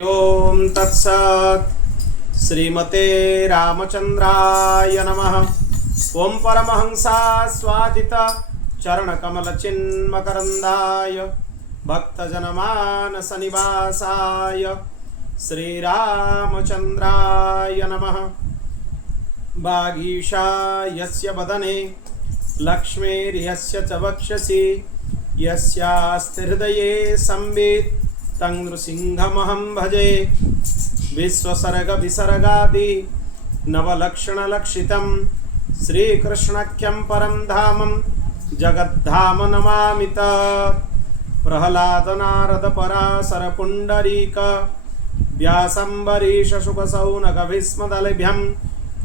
ओम तत्सत् श्रीमते रामचंद्राय नमः। ओम परमहंसा स्वादित चरणकमल चिन्मकरंदाय भक्तजनमानस निवासाय श्रीरामचंद्राय नमः। वागीशायस्य वदने लक्ष्मीर्यस्य च वक्षसि यस्यास्ति हृदये संवित् तं नृसिंहमहं भजे। विश्वसर्ग विसर्गादि नवलक्षणलक्षितं श्रीकृष्णाख्यं परं धामं जगद्धाम नमामि तत्। प्रह्लाद नारद पराशर पुण्डरीक व्यासंबरीश शुकसौनक भीष्मदलभ्यं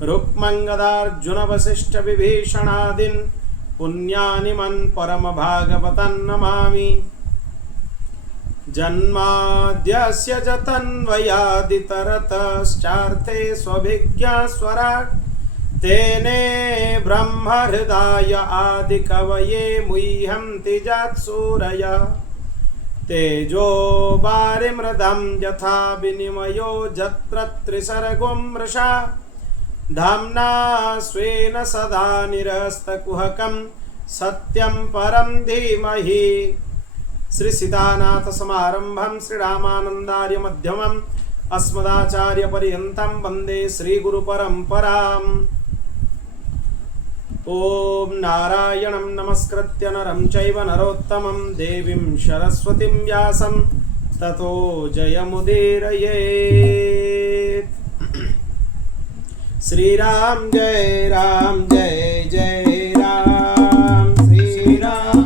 रुक्मङ्गदार्जुन वसिष्ठ विभीषणादीन् पुण्यानि मन् परम भागवतं नमामि। जन्माद्यस्य जतन्वयादितरतश्चार्थे स्वभिज्ञस्वराट् तेने ब्रह्महृदाय आदिकवये मुह्यन्ति जात्सूरय। तेजो वारिमृदं यथा विनिमयो यत्र त्रिसर्गो मृषा धाम्ना स्वेन सदा निरस्तकुहकं सत्यं परं धीमहि। श्री सीतानाथ समारंभं श्री रामानंदार्य मध्यमं अस्मदाचार्य पर्यन्तं वंदे श्री गुरु परंपराम्। ओम नारायणं नमस्कृत्य नरं चैव नरोत्तमं देवीं सरस्वतीं व्यासं ततो जयमुदीरयेत्। श्रीराम जय जय राम श्रीराम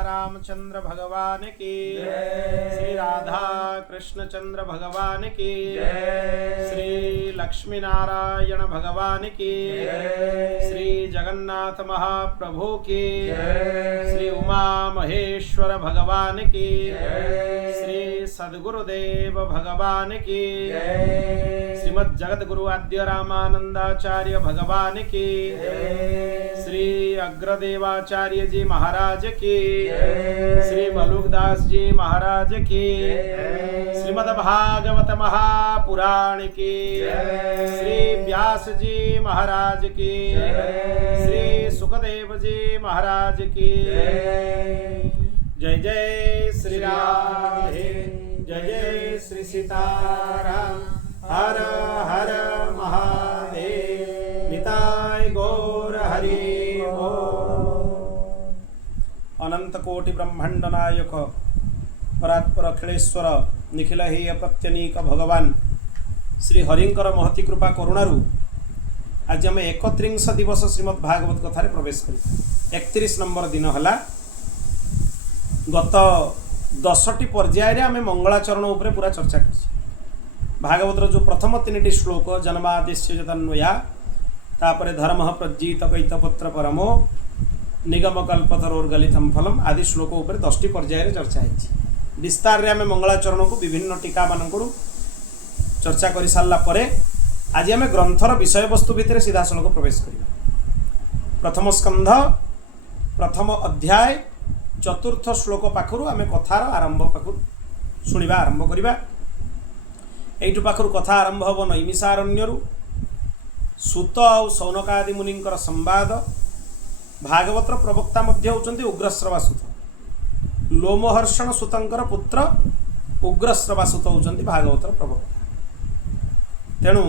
रामचंद्र भगवान की, श्री राधा कृष्ण चंद्र भगवान की, श्री लक्ष्मी नारायण भगवान की, श्री जगन्नाथ महाप्रभु की, श्री उमा महेश्वर भगवान की, श्री सद्गुरुदेव भगवान की, श्रीमद् जगत गुरु आद्य रामानंदाचार्य भगवान की, श्री अग्रदेवाचार्य जी महाराज की, श्री मलुकदास जी महाराज की, श्रीमद् भागवत महापुराण की, श्री व्यास जी महाराज की, श्री सुखदेव जी महाराज की। जय जय श्री राम, जय जय श्री सीताराम। हर हर महादेव। निताय गौर हरि बोल। अनंत कोटि ब्रह्मांड नायक परात्पर अखिलेश्वर निखिल हेय प्रत्यनीक भगवान श्री हरिंकर महती कृपा करुणारू आज आम 31 दिवस श्रीमद् भागवत कथार प्रवेश कर 31 नंबर दिन है। गत 10टी पर्यायर आम मंगलाचरण उपर पूरा चर्चा कर भागवतर जो प्रथम 3टी श्लोक जन्मादिश्य जतन्वया तापर धर्म प्रज्जित कैतपत्र परमो निगम कल्पतरोर्गलितम फलम आदि श्लोक उपर 10टी पर्यायर चर्चा है। विस्तार रे आम मंगलाचरण को विभिन्न टीका मानक चर्चा कर सारा पर आज आम ग्रंथर विषय वस्तु भितर सीधा सड़क प्रवेश कर प्रथम स्कंध प्रथम अध्याय चतुर्थ श्लोक पाखु आम कथार आरंभ पाखु शुणा आरंभ करवा। एठू पाखु कथा आरंभ हम नैमिषारण्यरू सूत और सौनकादि मुनिंकर संवाद। भागवतर प्रवक्ता मध्य होचंती उग्रश्रवा सूत। लोमहर्षण सूतंकर पुत्र उग्रश्रवा सूत होचंती भागवतर प्रवक्ता। तेणु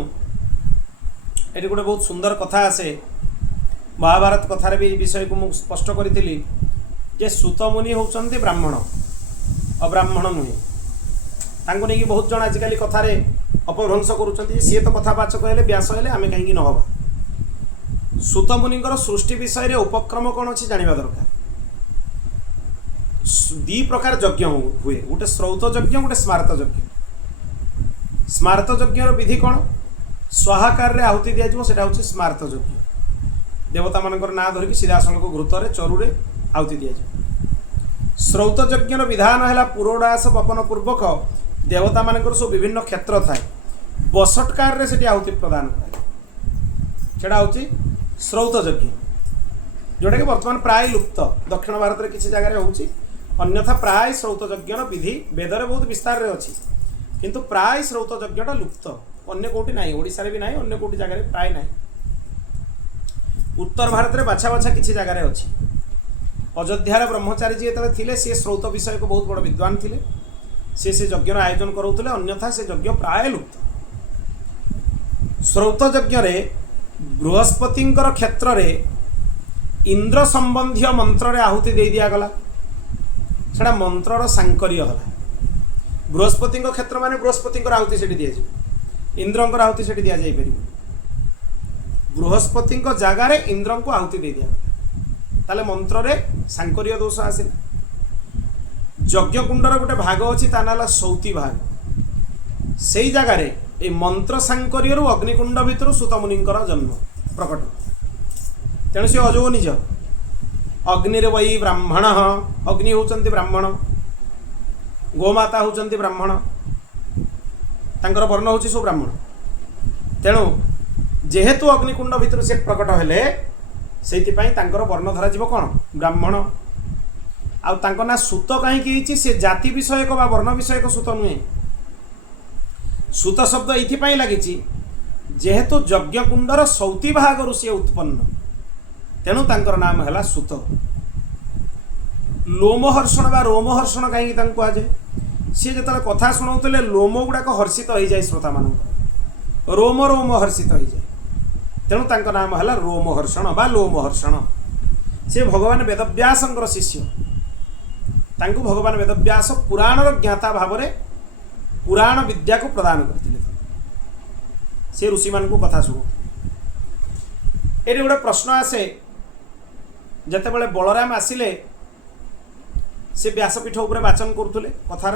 ये गोटे बहुत सुंदर कथा आसे महाभारत कथार भी विषय को मुझे स्पष्ट करी जे सूत मुनि होचंती ब्राह्मण अब्राह्मण नुहे। तांको नहीं बहुत जन आजिकल कथार अपभ्रंश करुँच सी तो कथावाचक हेले व्यास हेले आम कहीं नहबा। सूत मुनिंकर सृष्टि विषय रे उपक्रम कौन अच्छी जाना दरकार। दी प्रकार यज्ञ हुए गोटे श्रौत यज्ञ गोटे स्मारत यज्ञ। स्मारत यज्ञ विधि कौन स्वाहाकार रे आहुति दिया सेटा हूँ स्मारत यज्ञ। देवता मानकर ना धरिकी सीधा सड़क घृतरे चरुरे आहुति दिया। श्रौत यज्ञ विधान है पुरोडास बपन पूर्वक देवता मानकर सब विभिन्न क्षेत्र थाए बसटकार रे सेठी आहुति प्रदान करा हूँ श्रौत यज्ञ जोटा कि बर्तमान प्राय लुप्त दक्षिण भारत में किसी जगह होची। अन्यथा प्राय श्रौत यज्ञ विधि वेदर बहुत विस्तार रे अच्छी किंतु प्राय श्रौत यज्ञटा लुप्त अन्य कोटी ना ओडिशा भी ना अन्य कोटी जगह प्राय ना। उत्तर भारत में बाछा बाछा किसी जगह अच्छी। अयोध्यार ब्रह्मचारी जी जो थे सी श्रौत विषय को बहुत बड़ विद्वान थे सी यज्ञ आयोजन करोले अन्यथा से यज्ञ प्राय लुप्त। श्रौत यज्ञ बृहस्पति क्षेत्र में इंद्र संबंधी मंत्र रे आहुति दे दिगला से मंत्रर सांकर्य है। बृहस्पति क्षेत्र माने बृहस्पति आहुति से दि इंद्र आहुति से दि जापर बृहस्पति जगार इंद्र को आहुति दे दिया ताले मंत्र रे सांकर्य दोष आसे। यज्ञ कुंडर गोटे भाग अच्छी ना सौती भाग से जगार ये मंत्र सांकर्य अग्निकुंड भितर सूतमुनिंकर जन्म प्रकट। तेणु सी अजो निज अग्नि वही ब्राह्मण अग्नि होचंती ब्राह्मण गोमाता होचंती ब्राह्मण तांकर वर्ण होची सो ब्राह्मण। तेणु जेहेतु अग्निकुंड भितर से प्रकट हेले से वर्णधरा जीव कौन ब्राह्मण आउ ना सूत कहीं से जाति विषयक बा वर्ण विषयक सूत नुहे। सूत शब्द ये लगी जेहेतु यज्ञ कुंडर सौती भाग सी उत्पन्न तेणु तांकर नाम है सूत। लोमहर्षण बा रोमहर्षण कहीं कहुए सी जो कथा शुणाऊे लोम गुड़ाक हर्षित हो जाए श्रोता मान रोम रोम हर्षित हो जाए तेणु तांका नाम है रोमहर्षण बा लोमहर्षण। से भगवान वेदव्यास शिष्य तांको भगवान वेदव्यास पुराणर ज्ञाता भाव में पुराण विद्या को प्रदान करते से ऋषि मान को कथा शुणु। ये गोटे प्रश्न आसे जिते बड़े बलराम आसिले से व्यासपीठ उपर वाचन करुले कथार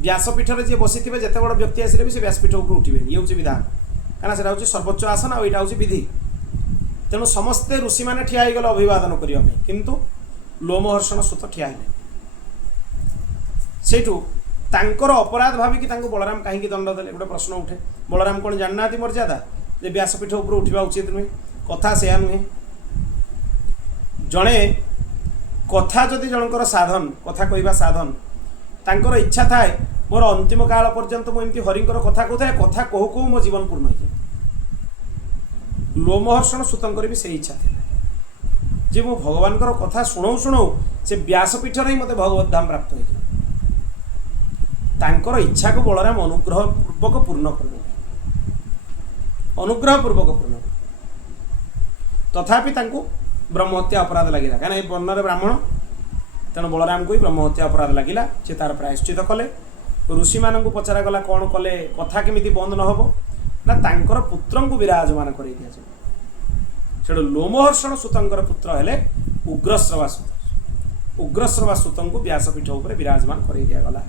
व्यासपीठ जी बसी थे जिते बड़ व्यक्ति आसिले भी से व्यासपीठ उपर उठे ये हूँ विधान कहीं से हूँ सर्वोच्च आसन आ यहाँ हूँ विधि। तेणु समस्ते ऋषि मैंने ठिया गले अभिवादन करने किंतु लोमहर्षण सूत ठिया सेठू तांकर अपराध भाविकी बलराम कहीं दंड देले गोटे प्रश्न उठे बलराम कौन जानना मर्यादा जे व्यासपीठ उपर उठा उचित नुहे कथा से नुहे। जड़े कथा जदि जनकर साधन कथा कहवा साधन तांकर इच्छा थाए मोर अंतिम काल पर्यंत मुझे हरिंकर कथा कहूए कथा कहू कहू मो जीवन पूर्ण हो जाए। लोमहर्षण सूतंकर भी से इच्छा थी जे मो भगवान कथा शुणु शुणु से व्यासपीठ ही मत भगवत धाम प्राप्त हो इच्छा को बलराम अनुग्रह पूर्वक पूर्ण कर अनुग्रह पूर्वक पूर्ण तथापि तांको ब्रह्महत्या अपराध लगिला कहीं वर्णरे ब्राह्मण तेणु बलराम को ही ब्रह्महत्या अपराध लगिला से तार प्रायश्चित कले ऋषि मानू पचरा गला कौन कले कथा केमी बंद न हो ना तांकर पुत्र को विराजमान कर दिया लोमहर्षण सुतंकर पुत्र हेले उग्रश्रवा सुत उग्रश्रवा सुत को व्यासपीठ उपर विराजमान कर दिगला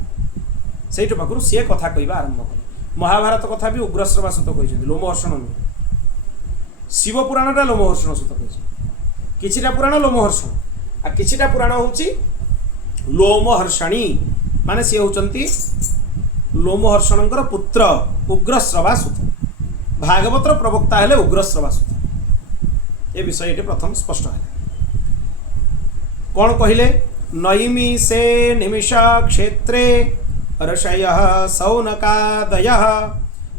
से पाखु सी कथा कहवा आरंभ कले महाभारत कथा भी उग्रश्रवा सुत कहते लोमहर्षण नुह शिव पुराण लोमहर्षण सुत कही किछिटा पुराण लोमहर्षण आ किछिटा पुराण होची लोमहर्षणी माने सी होचंती लोमहर्षणकर पुत्र उग्रश्रवा सुत भागवतर प्रवक्ता हेले उग्रश्रवा सुत ए विषय ये प्रथम स्पष्ट है कौन कहले नैमी से निमिष क्षेत्रे ऋषय सौनकादय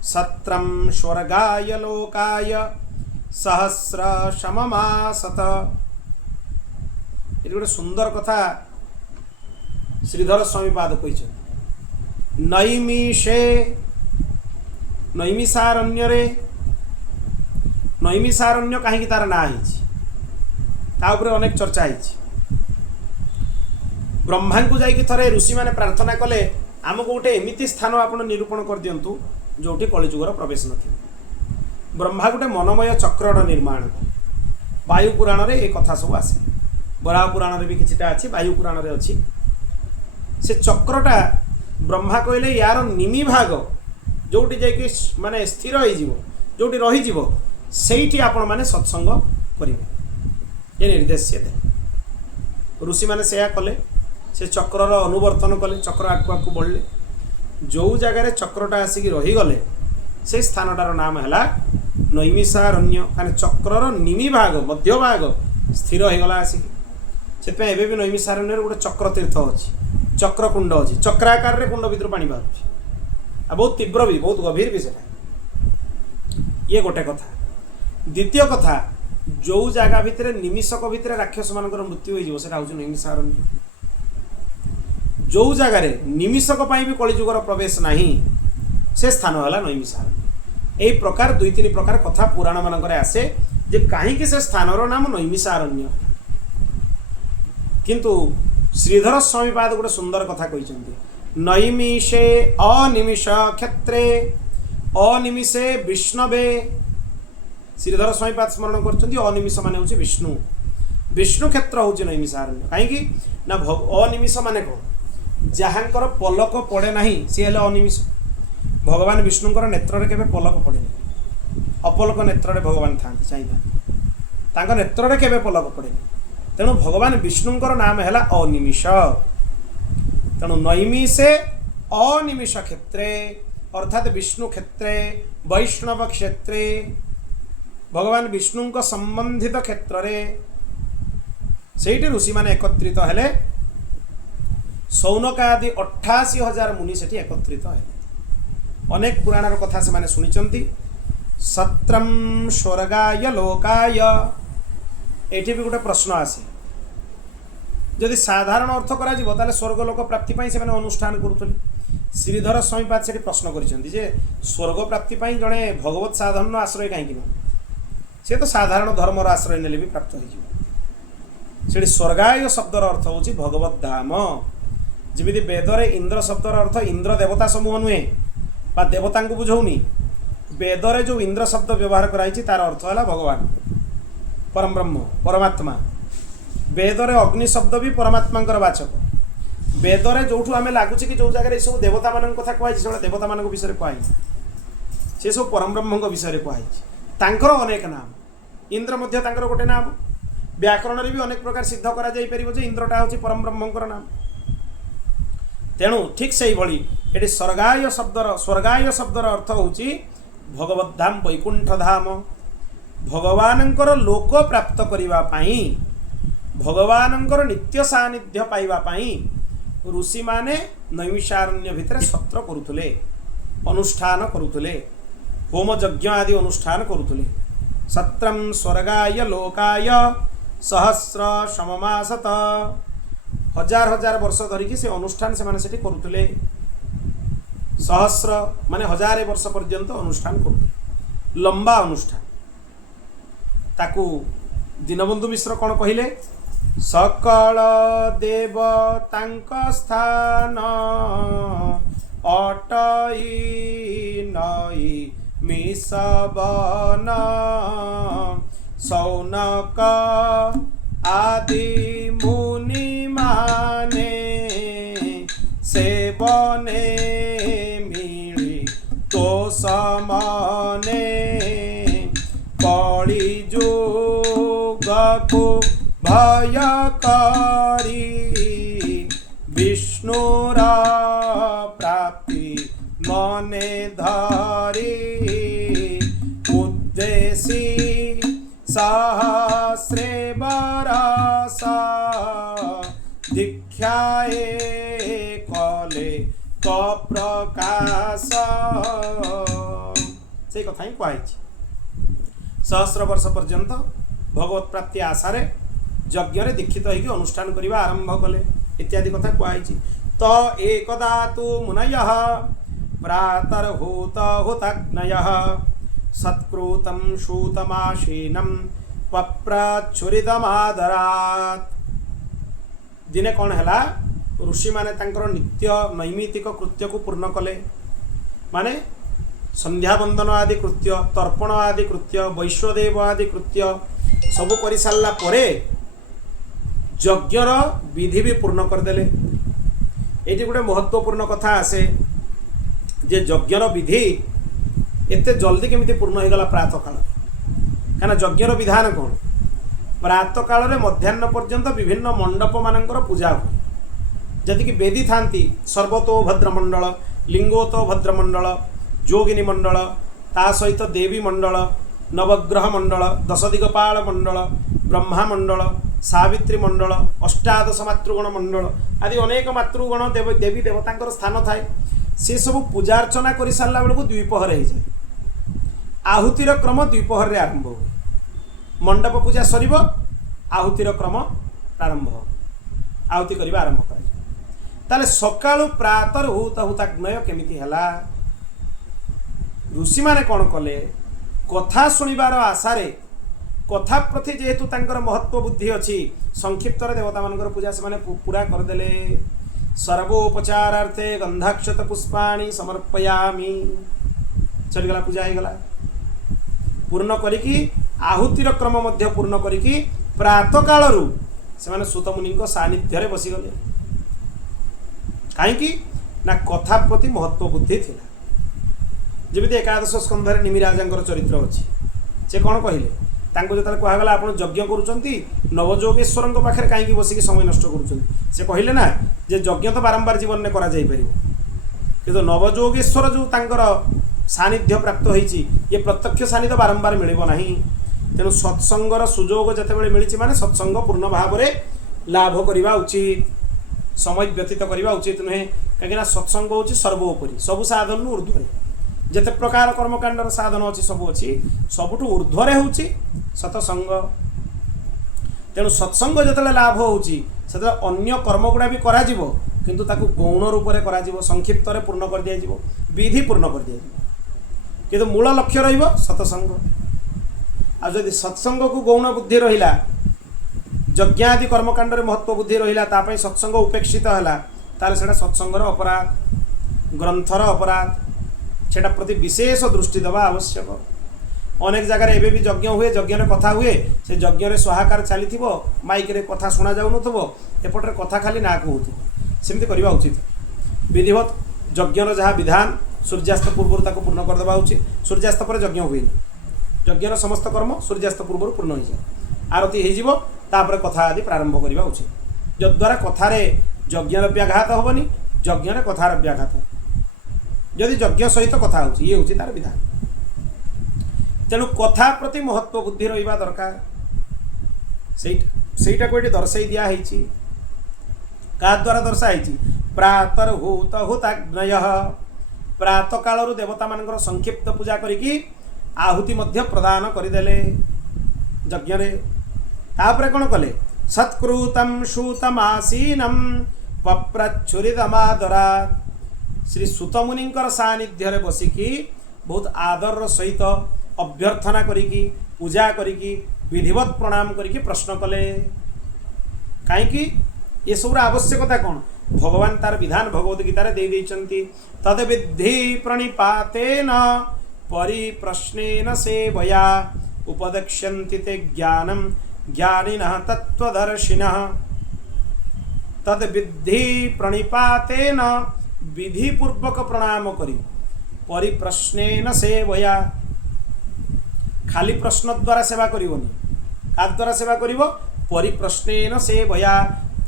सत्रम स्वर्गाय लोकाय सहस्र शममासत ये गोटे सुंदर कथा श्रीधर स्वामी पाद कही नैमिषे नैमिषारण्य नैमिषारण्य कहीं तार ना होपर अनेक चर्चा है ब्रह्मा को जाकि थरे ऋषि मैंने प्रार्थना कले आमको गोटे एमती स्थान आप निरूपण कर दिंतु जो कलिजुगर प्रवेश न ब्रह्मा गोटे मनमय चक्र निर्माण वायु पुराण रे एक कथा सब आसे बराह पुराण रे भी किछिटा अच्छी वायु पुराण रे अच्छी से चक्रटा ब्रह्मा कहले यार निमी भाग जोटी जाकि माने स्थिर हो रही सेठी आपण माने सत्संग करेंगे ये निर्देश से दे ऋषि मैंने से कले से चक्रर अनुवर्तन कले चक्र आगु आगु बढ़ले जो जगार चक्रटा आसिक रहीगले से स्थानटार नाम है नैमिषारण्य कारण चक्रर निमी भाग मध्य भाग स्थिर होगला आसिक से भी नैमिषारण्य गोटे चक्र तीर्थ अच्छी चक्र कुंड अच्छी चक्राकार कुंड भर पानी बाहर बहुत तीव्र भी बहुत गभीर भी से ये गोटे कथा द्वितीय कथा जो जगह भितर निमिषक भितर राक्षस मान मृत्यु हो नैमिषारण्य जो जगार निमिषक भी कलिजुगर प्रवेश नहीं से स्थान है नैमिषारण्य यही प्रकार दुई तीन प्रकार कथा पुराण मानक आसे जे कहीं से स्थान नाम नैमिषारण्य किंतु श्रीधर स्वामी पाद गोटे सुंदर कथा कहते नैमिषे अनिमिष क्षेत्रे अनिमिषे विष्णवे श्रीधर स्वामी पाद स्मरण कर अनिमिष मान हूँ विष्णु विष्णु क्षेत्र हूँ नैमिषारण्य कहीं ना अनिमिष मान कौन जहाँकर पलक पड़े ना सी हेले अनिमिष भगवान विष्णुकर नेत्र के पलक पड़े अपलक नेत्र भगवान था चाहिए नेत्र के पलक पड़े तेणु भगवान विष्णुकर नाम है अनिमिष तेणु नैमिषे अनिमिष क्षेत्रे अर्थात विष्णु क्षेत्रे वैष्णव क्षेत्रे भगवान विष्णु संबंधित क्षेत्र से ऋषि मैंने एकत्रित हेले सौनकादि 88,000 मुनि से एकत्रित है अनेक पुराण कथा से माने सुनिचंती सत्रम स्वर्गाय लोकाय एठी भी गोटे प्रश्न आसे जदि साधारण अर्थ करा स्वर्ग लोक प्राप्ति से मैंने अनुष्ठान करुले श्रीधर स्वामीपाद से प्रश्न कर स्वर्ग प्राप्ति जड़े भगवत साधन आश्रय कहीं सी तो साधारण धर्मर आश्रय ने भी प्राप्त हो स्वर्गाय शब्दर अर्थ हूँ भगवत धाम जमी वेदरे इंद्र शब्दर अर्थ इंद्र देवता समूह नुहे बा देवता को बुझौनी वेदरे जो इंद्र शब्द व्यवहार कराई तार अर्थ है भगवान परम ब्रह्म परमात्मा वेदरे अग्नि शब्द भी परमात्मा वाचक वेदरे जो आम लगुच कि जो जगह सब देवता मान कथा कहुई से देवता मान विषय कहुई से सब परम ब्रह्म विषय कहुई अनेक नाम इंद्र मध्य गोटे नाम व्याकरण भी अनेक प्रकार सिद्ध कर इंद्रटा हूँ परम ब्रह्म नाम तेणु ठीक से भाई ये स्वर्गाय शब्दर अर्थ हूँ भगवत धाम वैकुंठ धाम भगवानंकर लोक प्राप्त करने भगवानंकर नित्य सानिध्य पाइबापी ऋषि माने नैमिषारण्य भितर सत्र करुले अनुष्ठान करुले होम यज्ञ आदि अनुष्ठान करुले सत्रम स्वर्गाय लोकाय सहस्र सममासत हजार हजार वर्ष धरिकी से अनुष्ठान से माने करुले सहस्र माने 1000 वर्ष पर्यंत अनुष्ठान करुले लंबा अनुष्ठान ताकू दीनबंधु मिश्र कौन कहले सकल देवतांक स्थान अटई नई मिसवन सौनक आदि मुनि माने सेवने मिली तो समने कली जुग को भय करी विष्णुरा प्राप्ति मने धरी उद्देशी सहस्रे बरस दीक्षाए कले कप्रकाश से कथा ही कहुई सहस्र वर्ष पर्यंत भगवत प्राप्ति आशारे यज्ञ दीक्षित होगी अनुष्ठान करने आरंभ कले इत्यादि कथा कहुई तो एकदा तु मुनयः प्रातर्हूत हुताग्नयः सत्कृतं शूतमाशीनं पप्रच्छुरितमादरात् दिने कौन है ऋषि माने तांकर नित्य नैमित्तिक कृत्य को पूर्ण कले माने संध्या बंदन आदि कृत्य तर्पण आदि कृत्य वैश्वदेव आदि कृत्य सबू कर सारा परे यज्ञर विधि भी पूर्ण करदेले। ये गोटे महत्वपूर्ण कथा आसे जे यज्ञर विधि एते जल्दी केमिति पूर्ण हो गला प्रातः काल कहीं यज्ञर विधान कौन प्रातः काल मध्याह्न पर्यंत विभिन्न मंडप मानकर पूजा हुए जदि कि वेदी थांती सर्वतो भद्रमंडल लिंगोतो भद्रमंडल जोगिनी मंडल ता सहित देवी मंडल नवग्रह मंडल दशदिगपाल मंडल ब्रह्मा मंडल सावित्री मंडल अष्टादश मातृगण मंडल आदि अनेक मातृगण देवी देवता स्थान थाए से सब पूजार्चना कर सारा बेलू द्विपहर हो जाए आहुतिर क्रम द्विपहर रे आरंभ हुए मंडप पूजा सरीब आहुतिर क्रम प्रारंभ आहुति करने आरंभ कर सकाळु प्रातर हुत हुताग्नय केमिति हला ऋषि माने कौन कले कथा शुणिबार आशारे कथा प्रति जेहेतु तांकर महत्व बुद्धि अच्छी संक्षिप्त देवता मानकर पूजा से पूरा करदेले सर्वोपचारार्थे गंधाक्षत पुष्पाणि समर्पयामि चलीगला पूजा हो गला पूर्ण करिकी आहुतिर क्रम मध्य पूर्ण करिकी प्रातः कालरू से सूत मुनि सानिध्य बसीगले कहीं ना कथा प्रति महत्व बुद्धि थिला जमी एकादश स्कंधर निमिराजा चरित्र अच्छी से कौन कहले जो कहगला आप यज्ञ करुँच नवजोगेश्वर पाखे कहीं बसिक समय नष्ट कर कहले ना जे यज्ञ तो बारंबार जीवन में करा कि नवजोगेश्वर जो तांकर सानिध्य प्राप्त होती ये प्रत्यक्ष सानिध्य बारंबार मिलना तेणु सत्संगर सुजोग जिते मिली माने सत्संग पूर्ण भाव में लाभ करने उचित समय व्यतीत करने उचित नुहे कहीं सत्संग हूँ सर्वोपरि सबु साधन ऊर्ध्वे जिते प्रकार कर्मकांडर साधन अच्छी सब अच्छी सबुठ ऊर्ध्वे हूँ सत्संग तेणु सत्संग जो लाभ होती अन्य कर्म गुड़ा भी करा किंतु ताकू गौण रूप से करा संक्षिप्त पूर्ण कर दिया विधि पूर्ण कर दिया किंतु मूल लक्ष्य रहिबो सत्संग आ जदि सत्संग को गौण बुद्धि रहिला यज्ञादि कर्मकांड महत्व बुद्धि रहिला तापई सत्संग उपेक्षित हैला ताले सेटा सत्संगर अपराध ग्रंथर अपराध सेटा प्रति विशेष दृष्टि देवा आवश्यक। अनेक जगह एबे भी यज्ञ हुए यज्ञ कथा हुए से यज्ञ स्वाहाकार चली माइक रे कथा शुणा जाऊन एपटे कथा खाली ना कहूथ सेमती करवा उचित विधिवत यज्ञर जहाँ विधान सूर्यास्त पूर्व ताको पूर्ण करदेवा उचित सूर्यास्त पर यज्ञ हुए यज्ञर समस्त कर्म सूर्यास्त पूर्व पूर्ण हो जाए आरती होपर कथा आदि प्रारंभ करवा उचित जद्वारा कथार यज्ञर व्याघात हेनी यज्ञ कथार व्याघात जदि यज्ञ सहित कथा हो ये हूँ तार विधान तेणु कथा प्रति महत्व बुद्धि रहा दरकार सेटा को ये दर्शाई दिखाई क्या द्वारा दर्शाई प्रातर्हूत हुताग्नय प्रातः कालरू देवता मान संक्षिप्त पूजा करी आहुति मध्य प्रदान करदेले यज्ञ तापर कौन कले सत्कृतं शूतमासीनं पप्रच्छुरितमादरा श्री सुतमुनिंकर सानिध्य बसिकी बहुत आदर सहित अभ्यर्थना करिकी पूजा करिकी विधिवत प्रणाम करिकी प्रश्न कले कहीं ये सब आवश्यकता कौन भगवान तार विधान भगवत गीतार दे देइचंती तद विद्धि प्रणिपातेन परिप्रश्नेन सेवया उपदक्ष्यन्ति ते ज्ञानम ज्ञानिनः तत्त्वदर्शिनः तद विद्धि प्रणिपातेन विधि पूर्वक प्रणाम करी परिप्रश्नेन सेवया खाली प्रश्न द्वारा सेवा करिवनी का द्वारा सेवा करिवो परिप्रश्नेन सेवया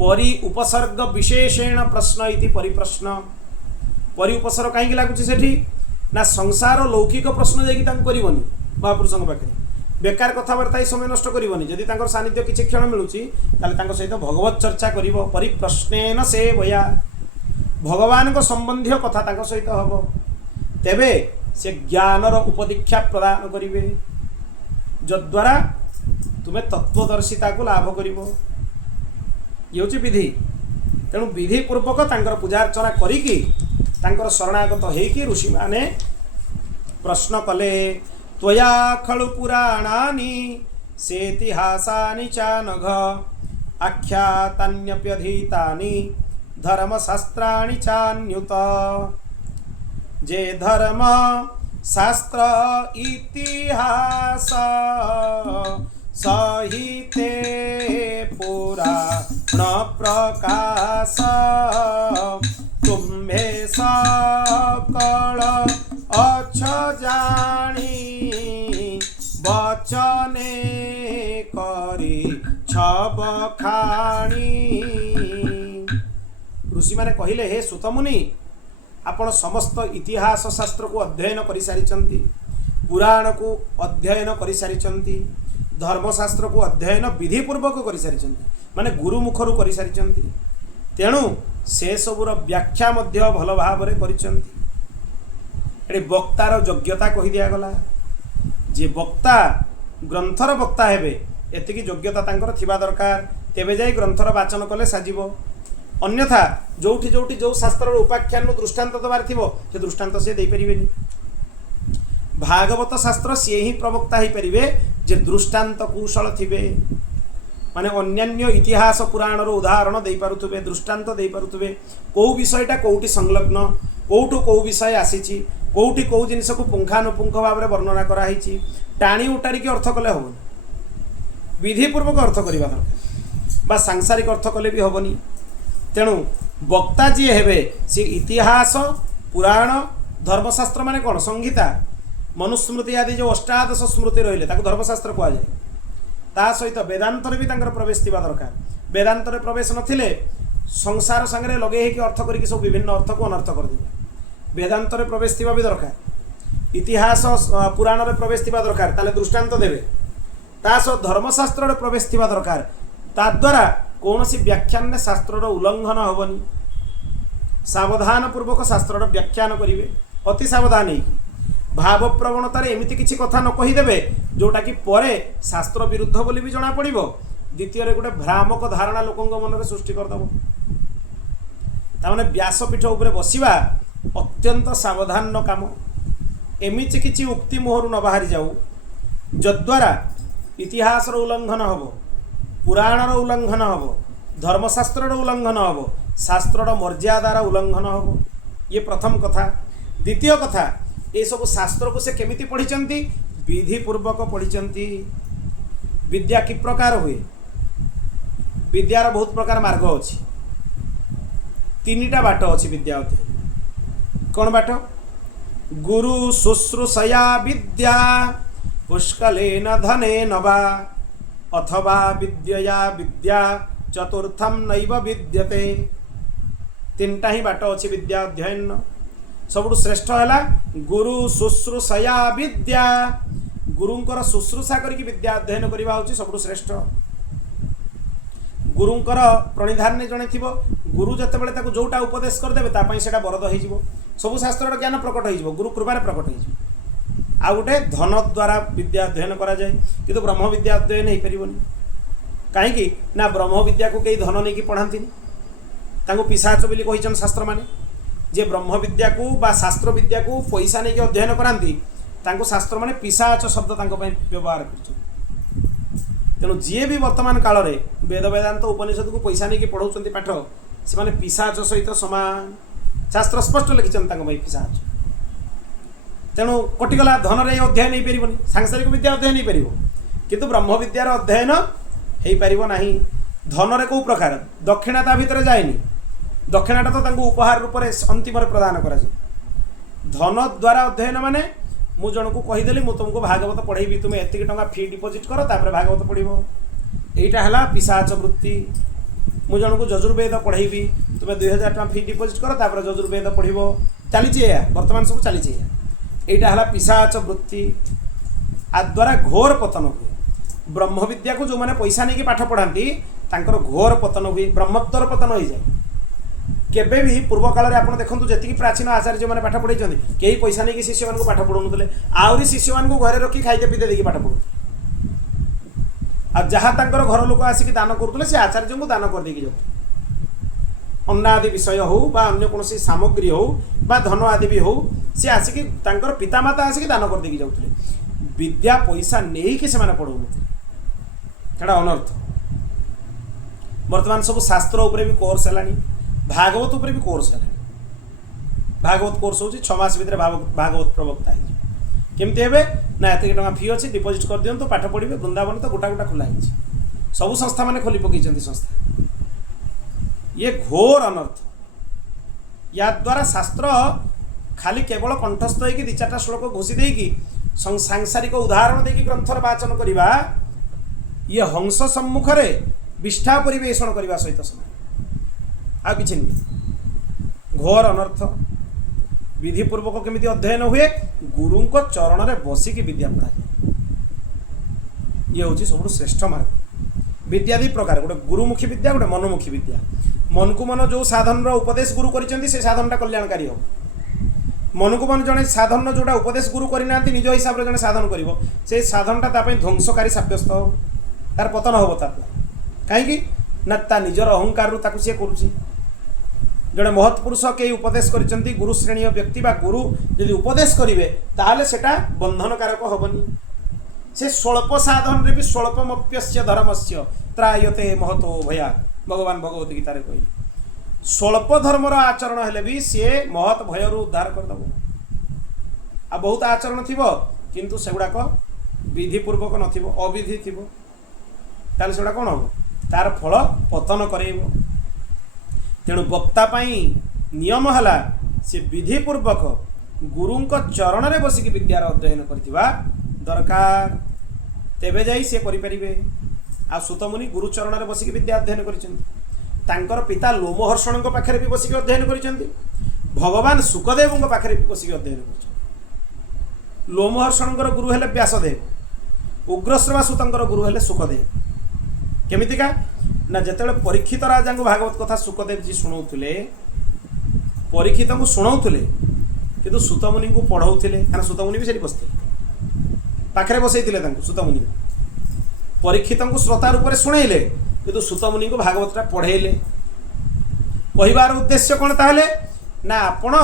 परि उपसर्ग विशेषेण प्रश्न इति परिप्रश्न परि उपसर्ग कहीं लगुच सेठी ना संसार लौकिक प्रश्न जाकि करिवनी महापुरुषों पाखे बेकार कथबार्ता समय नष्ट करिवनी जदि तांकर सानिध्य किछि क्षण मिलुची ताले तांकर सहित भगवत चर्चा करिवो परिप्रश्नेन सेवया भगवान को संबंधी कथा तांकर सहित हबो तेबे से ज्ञानर उपदीक्षा प्रदान करिवे जद्वारा तुम्हें तत्वदर्शिता को लाभ करिवो ये हूँ विधि तेणु विधि पूर्वक तांकर पूजा अर्चना करिकी तांकर शरणागत होइकी ऋषि माने प्रश्न कले त्वया खलु पुराणानि सेतिहासानि चानघ आख्यातान्यप्यधीतानि धर्मशास्त्राणि चान्युत जे धर्म शास्त्र इतिहास सहिते पुराण प्रकाश तुम्हे सकल अच्छ जानी बचने करी छब खाणी ऋषि माने कहिले हे सुतमुनि आपण समस्त इतिहास शास्त्र को अध्ययन कर सारी पुराण को अध्ययन कर सारी धर्मशास्त्र को अध्ययन विधिपूर्वक कर सारी माने गुरुमुखरू कर सारी तेणु से सबूर व्याख्या भल भाव कर वक्तार योग्यता कही दिगला जे वक्ता ग्रंथर वक्ता हेबे एतिकी योग्यता तांकर थिबा दरकार तेबे जाई ग्रंथर वाचन कले साजिबो अन्यथा जोठी जोठी जो शास्त्र उपाख्यान दृष्टांत दबार थी से दृष्टांत से दे परिबेनी भागवत शास्त्र सी ही प्रवक्ता ही परिबे जे दृष्टांत कौशल थिबे माने अन्यान्य इतिहास पुराण उदाहरण दे पारुथबे दृष्टांत दे पारुथबे को विषयटा कोउटी संलग्न कोउठु को विषय आसीची कोउठी को जिनिस को पुंखानुपुंख भाव में वर्णना कराई टाणी उटारिकी अर्थ कले हम विधिपूर्वक अर्थ करवा दरकार बा सांसारिक अर्थ कले भी हेनी तेणु वक्ता जी हेबे सी इतिहास पुराण धर्मशास्त्र माने कौन संहिता मनुस्मृति आदि जो अष्टादश स्मृति रहिले ताको धर्मशास्त्र कह जाए ता सहित वेदांतर भी तांकर प्रवेश थिबा दरकार वेदांतर प्रवेश नथिले संसार संगे लगे कि अर्थ करिक सब विभिन्न अर्थ को अनर्थ कर देबे वेदांतर प्रवेश थिबा भी दरकार इतिहास पुराण रे प्रवेश थिबा दरकार ताले दृष्टांत देबे ता सो धर्मशास्त्र रे प्रवेश थिबा दरकार ता द्वारा कौन सी व्याख्यान शास्त्र उल्लंघन हेनी सावधान पूर्वक शास्त्र व्याख्यान करेंगे अति सावधान हो भाव प्रवणतार एमती किसी कथा न कहीदेवे जोटा कि परे शास्त्र विरुद्ध बोली भी जना पड़ द्वितीय गोटे भ्रामक धारणा लोकों मन में सृष्टि करदेव ताने व्यासपीठ उपर बसवा अत्यंत सावधान काम एमती किसी उक्ति मुहर न बाहरी जाऊ जद्वारा इतिहास उल्लंघन हम पुराणर उल्लंघन हम धर्मशास्त्र उल्लंघन हम शास्त्र मर्यादार उल्लंघन हम ये प्रथम कथा द्वितीय कथा ये सब शास्त्र को से केमिति पढ़ी विधिपूर्वक पढ़ी विद्या कि प्रकार हुए विद्यार बहुत प्रकार मार्ग अच्छी तीन बाट अच्छी विद्या कौन बाट गुरु शुश्रूषया विद्या पुष्कलेन धनेन वा अथवा विद्यया विद्या चतुर्थम नैव विद्यते तीनटा ही बाट अच्छी विद्या अध्ययन सबुठ श्रेष्ठ है गुरु शुश्रूषया विद्या गुरुंकर शुश्रूषा करके विद्या अध्ययन करवा हूँ सबुठ श्रेष्ठ गुरुंकर प्रणिधान जड़े थी गुरु जिते जोटा उपदेश करदे से बरद हो सब शास्त्र ज्ञान प्रकट हो गुरु कृपार प्रकट हो आ गोटे धन द्वारा विद्या अध्ययन करा जाए किंतु ब्रह्म विद्या अध्ययन हो पारनि कहीं ना ब्रह्म विद्या को कई धन नहीं पढ़ाती पिशाच बोली कही शास्त्र माने जे ब्रह्म विद्या को बा शास्त्र विद्या को पैसा नहीं अध्ययन कराती तांको शास्त्र माने पिशाच शब्द तांको पय व्यवहार करछ। तेणु जी भी वर्तमान काल रे वेद वेदांत उपनिषद को पैसा नहीं पढ़ाऊँ पाठ से माने पिशाच सहित समान। शास्त्र स्पष्ट लिखिछन तांको पय पिशाच। तेणु कटिगला धन रे अध्ययन नहीं पारिबनी, सांसारिक विद्या अध्ययन नहीं पारिबो, किंतु ब्रह्म विद्यार अध्ययन हेई पारिबो नाही। धन रे को प्रकार दक्षिणा ता भितर जाएनी, दक्षिणाटा तो तांको उपहार रूप में अंतिम प्रदान करा जाए। धन द्वारा अध्ययन माने मु जन को कहीदेली मु तुमको भागवत पढ़ेबी, तुम्हें एतिक टंका फी डिपोजिट कर तापर भागवत पढ़िबो, एटा हला पिशाच वृत्ति। मु जन को यजुर्वेद पढ़ेबी, तुम्हें 2000 टंका फी डिपोजिट कर तापर यजुर्वेद पढ़िबो, चलीछि या वर्तमान सब चलीछि या, एटा हला पिशाच वृत्ति। आ द्वारा घोर पतन हुए। ब्रह्म विद्या को जो माने पैसा नहीं पाठ पढ़ाती तांकर घोर पतन हुए, ब्रह्मत्वर पतन हो जाए। केबे भी पूर्व काल रे आपण देखंतु जति प्राचीन आचार्य माने पाठ पढ़ाई कई पैसा नहीं शिष्य मान को पाठ पढ़ाऊले, आहरी शिष्य मान को घरे रखी खाइते पीते देखिए पाठ पढ़ू। आ जहाँ तांकर घर लोक आसिक दान करुले से आचार्य को दान कर देकी जाऊ। अन्न आदि विषय हो बा अन्य कौन सामग्री हो बा धन आदि भी हो, सी आसिक तांकर पितामाता आसिक दान कर देकी जाउथले। विद्या पैसा नहीं कि से माने पढ़ाऊनथि, एटा अनर्थ। वर्तमान सब शास्त्र उपरे भी कोर्स हेलानी, भागवत उपरे भी कोर्स है। भागवत कोर्स हो 6 मास भितर भागवत प्रवक्ता है। केमती हेबे ना एत टका फी अच्छी डिपोजिट कर दियंतु पाठ पढ़िबे। वृंदावन तो गोटा गोटा खोला है, सबू संस्था माने खोली पकईचंती संस्था। ये घोर अनर्थ। या द्वारा शास्त्र खाली केवल कंठस्थ होगी 2-4टा श्लोक घोषी देकी सांसारिक उदाहरण देकी ग्रंथर वाचन करवा, ये हंस सम्मुख रे विष्ठा परिवेषण करने सहित समान, आ किछि नहीं। घोर अनर्थ। विधिपूर्वक केमिति अध्ययन हुए, गुरु को चरण में बसिकी विद्या पढ़ा जाए। ये हूँ सब श्रेष्ठ मार्ग। विद्या दी प्रकार, गोटे गुरुमुखी विद्या, गोटे मनमुखी विद्या। मन को मन जो साधन उपदेश गुरु करिसेंती से साधनटा कल्याणकारी हो। मन को मन जड़े साधन जोटा उपदेश गुरु करना निज हिसाब से जड़े साधन करिवो, से साधनटा तापई ध्वंसकारी साब्यस्त हो, तार पतन हो। कहीं ना ता निजर अहंकार ताकू सी करुची। जड़े महत्पुरुष कई उपदेश करिसेंती, गुरु श्रेणी व्यक्ति बा गुरु यदि उपदेश करिवे ताहले सेटा बंधनकारक होबनी। से स्वल्प साधन रे भी स्वल्पमप्यस्य धर्मस्य त्रायते महतो भया, भगवान भगवत गीता रे कहले। स्वल्प धर्मर आचरण हेले भी सी महत भयरू उद्धार करदेव। आ बहुत आचरण थिबो किंतु सेगुड़ाक विधिपूर्वक नथिबो, अविधि थिबो, ताले सेगुड़ा कौन हम तार फल पतन करेइबो। तेणु वक्ता पाई नियम हला से विधिपूर्वक गुरुंक चरण रे बसिकी विद्यार अध्ययन करथिबा दरकार, तेबे जाई से करि परिबे। आ सुतमुनि गुरु चरण रे बसिकी विद्या अध्ययन करिसेंती। तांकर पिता लोमहर्षण पाखे भी बसिक अध्ययन करिसेंती, भगवान सुखदेव पाखे भी बसिक अध्ययन कर। लोमहर्षण गुरु हेले व्यासदेव, उग्रश्रवा सुतंकर गुरु हेले सुखदेव। केमितिका ना जेतेबेले परीक्षित राजा को भागवत कथा सुखदेव जी शुणाउथिले, परीक्षित को शुणाउथिले किंतु सुतमुनि को पढ़ाउथिले, कारण सुतमुनि भी सेठी बसथिले पाखरे बसैथिले तांको। सुतमुनि परीक्षित को श्रोता रूप में शुणेले किंतु सुतमुनि को भागवतटा पढ़ेले। कहबार उद्देश्य कौन ताहले ना आपण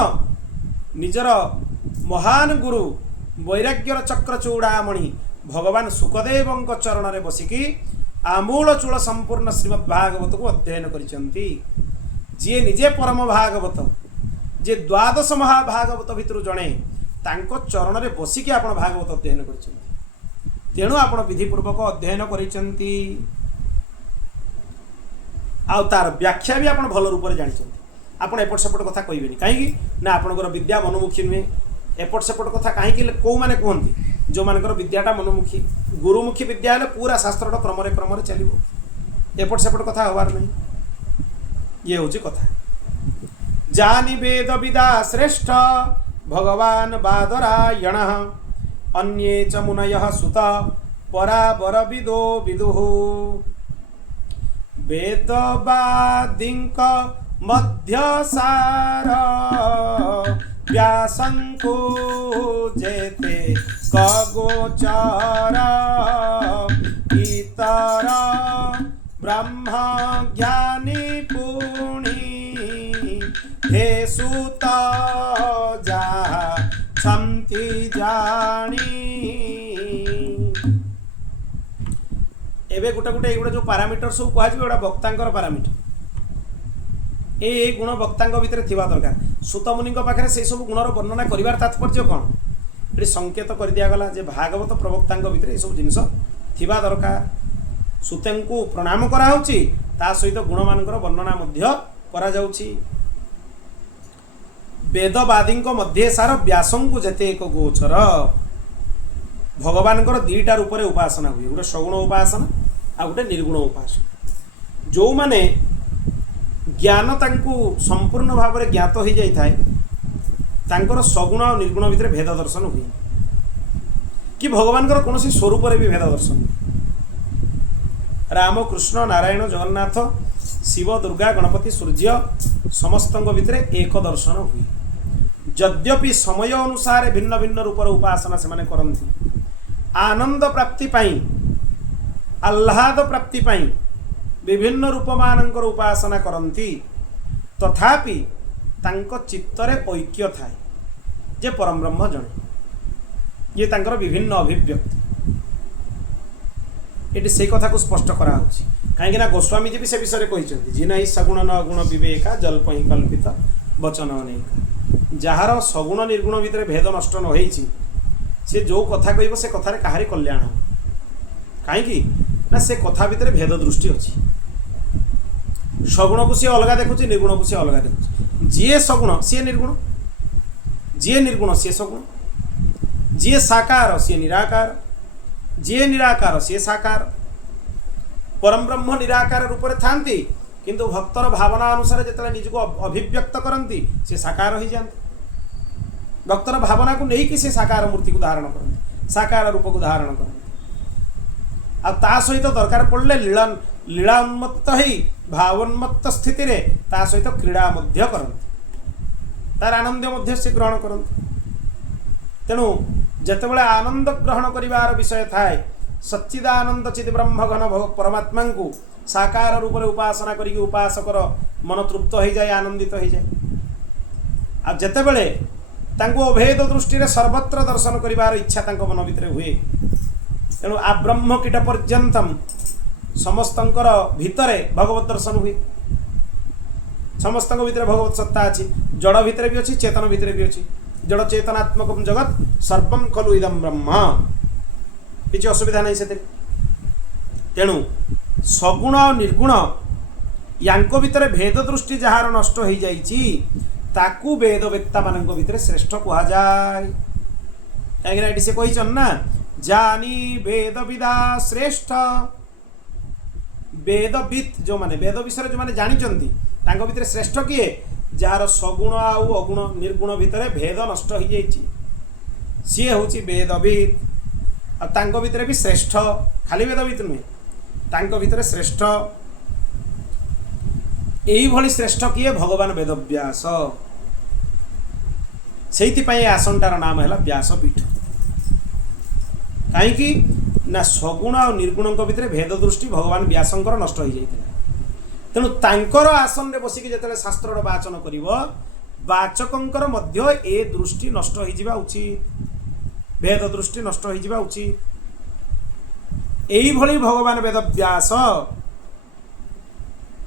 निजर महान गुरु वैराग्यर चक्र चूड़ामणि भगवान सुखदेव चरण में बसिकी आमूल चूल संपूर्ण श्रीमद् भागवत को अध्ययन करिसेंती। जी निजे परम भागवत, जे द्वादश महाभागवत भितर जड़े तांको चरण में बसिकी आपण भागवत अध्ययन करिसेंती। तेणु आपण विधिपूर्वक अध्ययन करिसेंती। आ तार व्याख्या भी आप भल रूप से जानते। आप एपट सेपट कथा कहबेनि कहीं ना आपंकर विद्या मनमुखी नुहे। एपट सेपट कथा कहीं कौ मैंने कहती जो मान विद्याटा मनमुखी, गुरुमुखी विद्या है पूरा शास्त्र क्रम क्रम चलो। एपट सेपट कथा हबार नहीं। ये हूँ कथा। जानी वेद विदा श्रेष्ठ भगवान बादरायण, अन्ये च मुनयः सुत पराबर विदो विदुः। वेदवादिंक मध्यसार व्यासंको जेते कगोचर। इतर ब्रह्म ज्ञानी पुणी हे सुत जा छंति जानी। एबे गोटे गोटे एगुड़ा जो पारामीटर सब कहुए वक्ता पारामीटर ए गुण वक्ता भितर थिबा दरकार। सुतमुनि पाखे से सब गुणर वर्णना कर तात्पर्य कौन ये संकेत कर दिगला जे भागवत प्रवक्ता भितर ये सब जिनस थिबा दरकार। सुत को प्रणाम कराउछि ता सहित गुण मानकर वर्णना मध्य करा जाउछि। वेदवादी मध्य सार व्यास को जेते एक गोचर भगवान दीटा रूप में उपासना हुए गोटे सगुण उपासना आ गोटे निर्गुण उपासना। जो माने ज्ञान तांकु संपूर्ण भाव में ज्ञात हो जाए तांकर सगुण और निर्गुण भितर भेद दर्शन हुए कि भगवान कौन स्वरूप भी भेद दर्शन। राम कृष्ण नारायण जगन्नाथ शिव दुर्गा गणपति सूर्य समस्त भितर एक दर्शन हुए। यद्यपि समय अनुसार भिन्न भिन्न रूप उपासना से माने करती आनंद प्राप्ति पाई आह्लाद प्राप्ति पाई विभिन्न रूप मानकर उपासना करती तथापि तांको चित्तरे ऐक्य थाए जे परम ब्रह्म जणे ये तांकर विभिन्न अभिव्यक्ति। ये से कथा को स्पष्ट करा कहीं गोस्वामी जी भी से विषय कहते जिना ही सगुण न गुण विवेका जल्प ही कल्पित वचन अनेका। जार सगुण निर्गुण भितर भेद नष्ट न होईछि से जो कथा कह से कथार कहारी कल्याण हो कहीं ना से कथा भितर भेद दृष्टि अच्छी। सगुण को सी अलग देखुची निर्गुण को सी अलग देखुची। जी सगुण सी निर्गुण जी निर्गुण सी सगुण जी साकार सी निराकार जी निराकार सी साकार। परम ब्रह्म निराकार रूप में थांती किंतु भक्तर भावना अनुसार जिते निजको अभिव्यक्त करती से साकार हो जाते। भक्तर भावना को लेकिन से साकार मूर्ति को धारण करते साकार रूप को धारण करते आ सहित दरकार पड़े लीला उन्मत्त ही भावोन्मत्त स्थिति रे ता सहित क्रीड़ा मध्य करते तार आनंद मध्य से ग्रहण करते। तेणु जितेबाला आनंद ग्रहण करिवार विषय थाए सच्चिदानंद चिद ब्रह्म घन परमात्मा को साकार रूप में उपासना करी उपासकर मन तृप्त हो जाए आनंदित हो जाए। आ जितेबले तांको अभेद दृष्टि सर्वत्र दर्शन करिवार इच्छा तांको मन भितर हुए। तेणु आ ब्रह्म कीट पर्यंतम समस्तंकर भितरे भगवत दर्शन हुए। समस्त भितर भगवत सत्ता अच्छी जड़ भितर भी अच्छी चेतन भितर भी अच्छी। जड़ चेतनात्मक जगत सर्वम खलु इदम ब्रह्म किसी असुविधा नहीं से। तेणु सगुण और निर्गुण यांको भितर भेद दृष्टि जहार नष्ट हो जाइछि ताकू वेद वेत्ता मानक भितर श्रेष्ठ कहा जाए। कहीं से कही ना जानी वेद विदा श्रेष्ठ वेदविद जो माने वेद विषय जो माने जानी तांको भितर श्रेष्ठ किए जार सगुण आउ अगुण निर्गुण भितर भेद नष्ट हो जाइछि सी हूँ वेदविद। और तांको भितर भी श्रेष्ठ खाली वेदविद नुहे तांको भितर श्रेष्ठ यही भली श्रेष्ठ किए भगवान वेदव्यास। से आसनटार नाम है व्यासपीठ कहीं ना सगुण और निर्गुण भितर भेद दृष्टि भगवान व्यासंकर नष्ट हो जाता। तेणु तांकर आसन रे बसिक जिते शास्त्र वाचन कर वाचकंकर मध्य ए दृष्टि नष्ट हो जावा उचित भेद दृष्टि नष्ट हो जावा उचित। यही भली भगवान वेदव्यास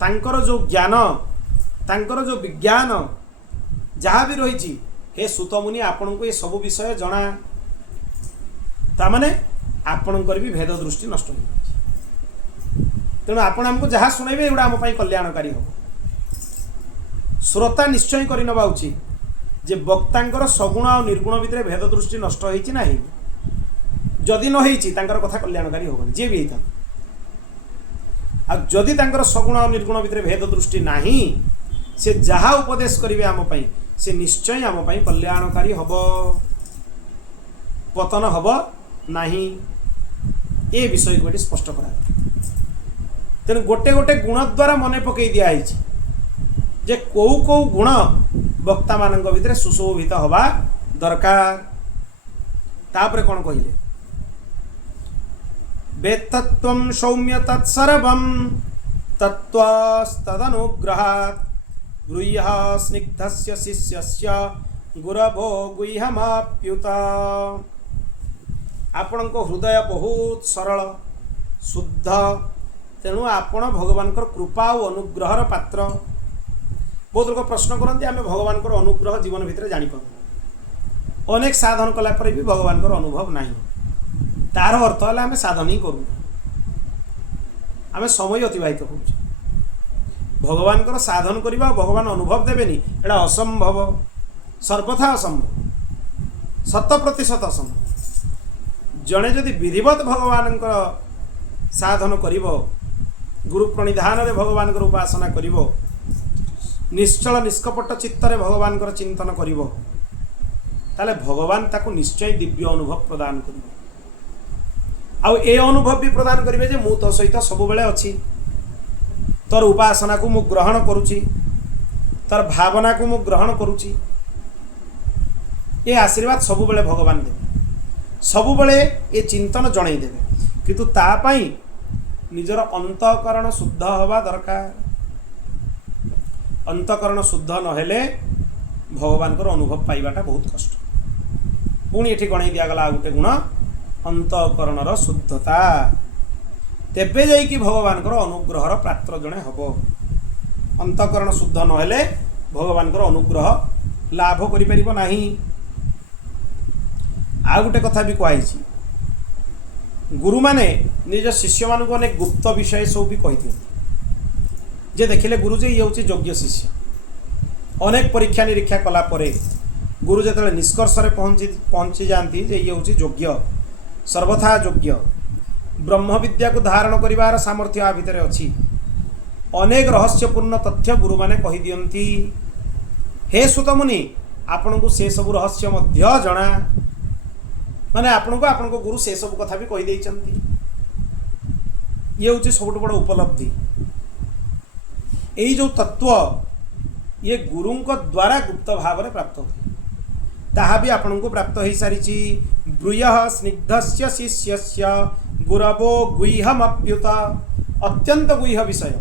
तांकर जो ज्ञान तांकर जो विज्ञान जहाँ भी रही हे सुतमुनि आपण को ये सब विषय जना तामाने आपणकर भी भेद दृष्टि नष्ट हो जाए। तेणु आपण आमको जहाँ शुणेबे एगुड़ा आम कल्याणकारी हम। श्रोता निश्चय कर नवा उचित जे वक्तांकर सगुण और निर्गुण भितर भेद दृष्टि नष्ट होइछि नाही जदि न होइछि तांकर कथा कल्याणकारी होबनी जे भी होता। आ जदि तांकर सगुण और निर्गुण भितर भेद दृष्टि नाही से जहाँ उपदेश करिवे आम पई से निश्चय आम पई कल्याणकारी हब पतन हब नाही ए विषय को स्पष्ट करा। तेणु गोटे गोटे गुण द्वारा मन पकई दिखाई जे कौ कौ गुण वक्ता मान भितर सुशोभित हवा दरकार। तापरे कौन कहले वेत्तत्वं सौम्य तत्सर्वं तत्त्वस्तदनुग्रहात् गृह्यः स्निग्धस्य शिष्यस्य गुरवो गुह्यमाप्युत। आपण हृदय बहुत सरल शुद्ध तेणु आपण भगवान कृपा और अनुग्रहर पात्र। बहुत लोग प्रश्न करते आम भगवान अनुग्रह जीवन भितर जापर अनेक साधन कलापर भी भगवान अनुभव ना तार अर्थ है आम साधन ही करूँ आम समय अतिवाहित करुँ भगवान साधन करवा भगवान अनुभव देवेनि एटा असंभव सर्वथा असंभव 100% असंभव। जड़े जदि विधिवत भगवान साधन करिब गुरु प्रणिधान रे भगवान उपासना करिब निश्चल निष्कपट चित्तरे भगवान चिंतन करिब ताले भगवान ताको निश्चय दिव्य अनुभव प्रदान करिब। आउ ए अनुभव भी प्रदान करिवे जे मु तो सहित सब बेले अछि तोर उपासना को मु ग्रहण करुची तोर भावना को मु ग्रहण करुची ये आशीर्वाद सब बेले भगवान देवे सब बेले ये चिंतन जणै देवे किंतु ता पई निजर अंतःकरण शुद्ध हवा दरकार। अंतःकरण शुद्ध नहेले भगवान अनुभव पाइबाटा बहुत कष्ट। पुणी एठी गणै दियागला गोटे गुण अंतःकरणर शुद्धता तेबे जाइकी भगवान अनुग्रहर पात्र जड़े हम। अंतःकरण शुद्ध नहेले भगवान अनुग्रह लाभ करिपरिबो नाही। आ गोटे कथा भी कहुई गुरु माने निज शिष्य मान को अनेक गुप्त विषय सब भी कही दिखते जे देखिले गुरु जे ये हूँ योग्य शिष्य। अनेक परीक्षा निरीक्षा कला परे गुरु जो निष्कर्ष पहुँची जाती जे ये हूँ योग्य सर्वथा योग्य ब्रह्म विद्या को धारण करिवार सामर्थ्य आ भितर अछि। अनेक रहस्यपूर्ण तथ्य गुरु माने कहि दियंती हे सुतमुनि आपण को से सब रहस्य मध्य जणा माने आपण को गुरु से सब कथा भी कहि दैचंती। ये हूँ सबुठ बड़ उपलब्धि यही जो तत्व ये गुरु द्वारा गुप्त भाव में प्राप्त होता ताहा भी आपण को प्राप्त हो सारी। ब्रूयः स्निग्धस्य शिष्यस्य गुरवो गुह्यमप्युत अत्यंत गुह्य विषय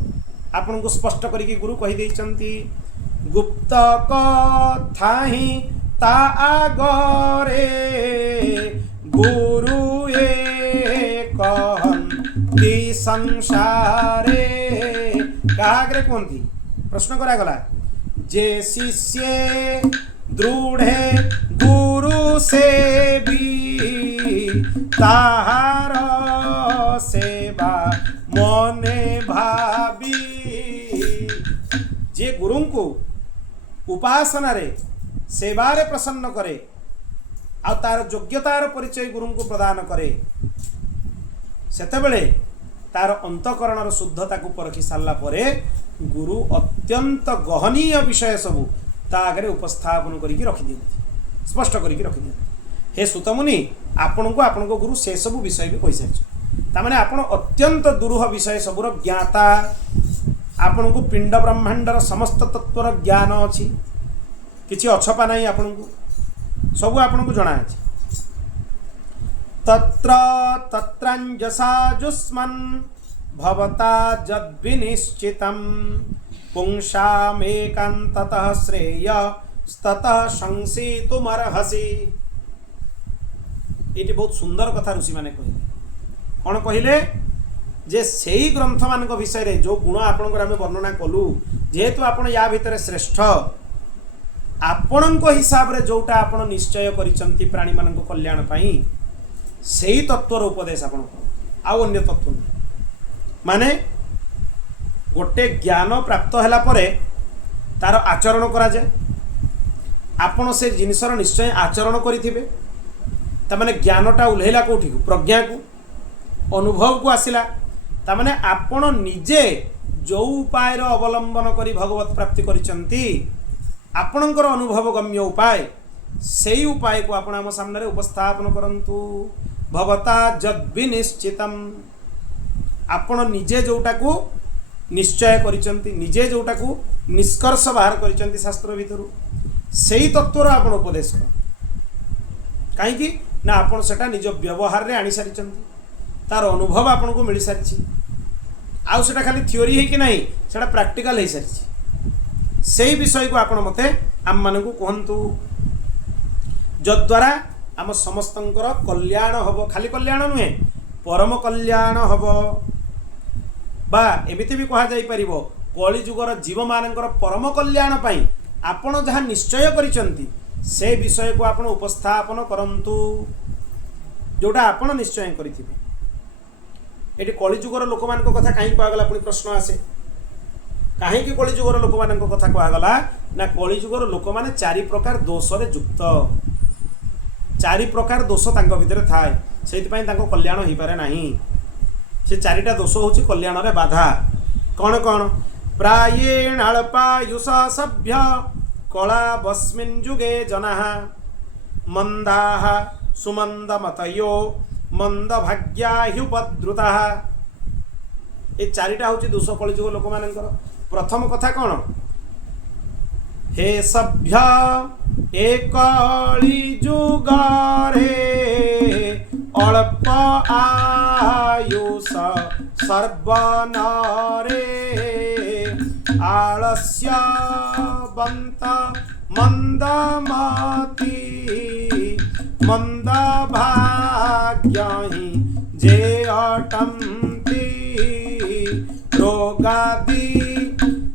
आपण को स्पष्ट करके गुरु कहि दैचंती। गुप्त कथा ही ता आगरे गुरु कहन्ति संसारे काग्रे कहन्ति प्रश्न करागला जे शिष्य दृढ़े गुरु से भी ताहार सेवा मने भावी जे गुरु को उपासना रे सेवा रे प्रसन्न करे आ तार योग्यतार परिचय गुरु को प्रदान करे सेतेबेले तार अंतःकरणर शुद्धता को परखी सारला परे गुरु अत्यंत गहनीय विषय सबू ता आगे उपस्थापन करके रखी दियंती स्पष्ट करके रखी दियंती। हे सुतमुनि आपण को गुरु से सब विषय भी कहि सारिछ तामाने आपण अत्यंत दुरूह विषय सबुर ज्ञाता आपण को पिंड ब्रह्मांडर समस्त तत्वर ज्ञान अछि किछि अछपा नहीं आपण को सब आपण को जणा अछि। तत्र तत्रांजसा जुष्मन् भवता जद्विनिश्चितं पुंसामेकान्ततः श्रेयस्ततः संसितुमर्हसि। ये बहुत सुंदर कथा ऋषि माने कहले कौन कहले जे सेही ग्रंथ मान विषय रे जो गुण आपणकर आम वर्णना कलु जेहेतु आपण या भितर श्रेष्ठ आपण हिसाब रे जोटा आपण निश्चय करिसंती प्राणी मान कल्याण पाई सेही तत्वर उपदेश आपण आउ अन्य तत्व माने गोटे ज्ञान प्राप्त होला परे तार आचरण करा जाए आपण से जिनसर निश्चय आचरण करिथिबे तामाने ज्ञानटा उल्हेला कोठी प्रज्ञा को अनुभव को आसिला तामाने आपण निजे जो उपाय अवलंबन करी भगवत प्राप्ति करिसंती आपणकर अनुभव गम्य उपाय सेही उपाय को आपण आम सामने उपस्थापन करंतु भवता जद्विनिश्चितम आपण निजे जोटा को निश्चय करिसंती निजे जोटा को निष्कर्ष बाहर करिसंती शास्त्र भितर सेही तत्वर आपण उपदेश कर कहीं ना आपण सेटा निज व्यवहार रे आनी सारिसंती तार अनुभव आपण को मिली सारिछि आउ सेटा खाली थ्योरी है कि नहीं सेटा प्रैक्टिकल है सारिछि सेही विषय को आपण मते आम मान को कहंतु जद्वारा आम समस्तंकर कल्याण हबो खाली कल्याण नुहे परम कल्याण हब बा एमिति भी कहा जाई परिबो कली जुगर जीव मानकर परम कल्याण पई आपण जहाँ निश्चय करिसंती से विषय को आपण उपस्थापन करंतु जोटा आपण निश्चय करिथिबे। एटी कली जुगर लोक मान कथा कहीं कहगला पुणी प्रश्न आसे कहीं कली जुगर लोक मान कथा कहगला ना कली जुगर लोक माने चारि प्रकार दोष रे युक्त चारि प्रकार दोष तांको भितर थाए सेइतपई तांको कल्याण होई पारे नाही। से चारिटा दोष होची कल्याण रे बाधा कौन कौन प्रायेण अल्पायुष सभ्य कला बस्मिन् जुगे जनाः मंदाः सुमंद मतयो मंद भाग्या ह्युपद्रुताः। ए चारिटा होची दोष कलिजुग लोक मानकर। प्रथम कथा कौन हे सभ्य ए कलिजुग रे अल्प आयुष सर्वनरे आलस्य बंत मंदमती मंद भाग्यहि जे अटंती रोगादि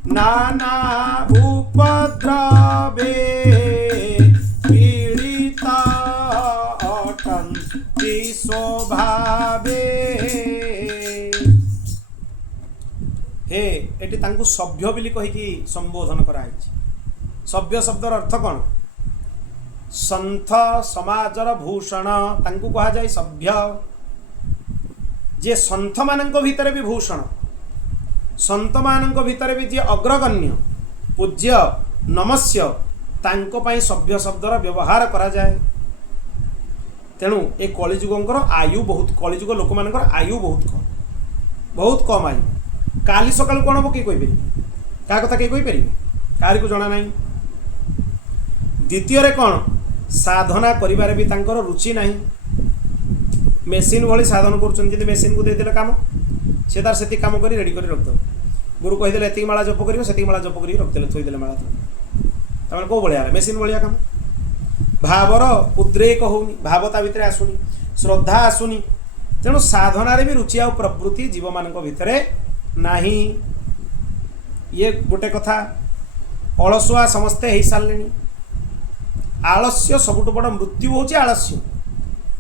नाना उपद्रवे पीड़िता अटंती स्वभावे। हे एटी तांकु सभ्य बिली कहिकी संबोधन कराइछि। सभ्य शब्दर अर्थ कौन संथ समाजर भूषण तांकु कहा जाए सभ्य। जे संथ मानक भितर भी भूषण संत मानक भितर भी जे अग्रगण्य पूज्य नमस्य तांको पाई सभ्य शब्दर व्यवहार करा जाए। तेणु ए कलिजुगंकर आयु बहुत कलिजुग लोक मानकर आयु बहुत कम आयु। काली सकाल कौन हम किए कहीपर क्या कथा किए कहीपर काहारी को जना नहीं। द्वितीय कौन साधना करिबारे भी तांकर रुचि नहीं। मेसीन भली साधन कर मेसीन को देदेले काम से तार से काम कर रेडी कर रखद गुरु कहीदे एति माला जप कर से माला जप कर रखदे थोईदे माला तमें कौ भाया मेसीन भाया काम भावर उद्रेक होनी भावता भितर आसुनी श्रद्धा आसुनी। तेणु साधना भी रुचि आ प्रवृत्ति जीव मान भितर नाही। ये गोटे कथा अलसुआ समस्ते हो सारे। आलस्य सबुठ बड़ मृत्यु हूँ आलस्य।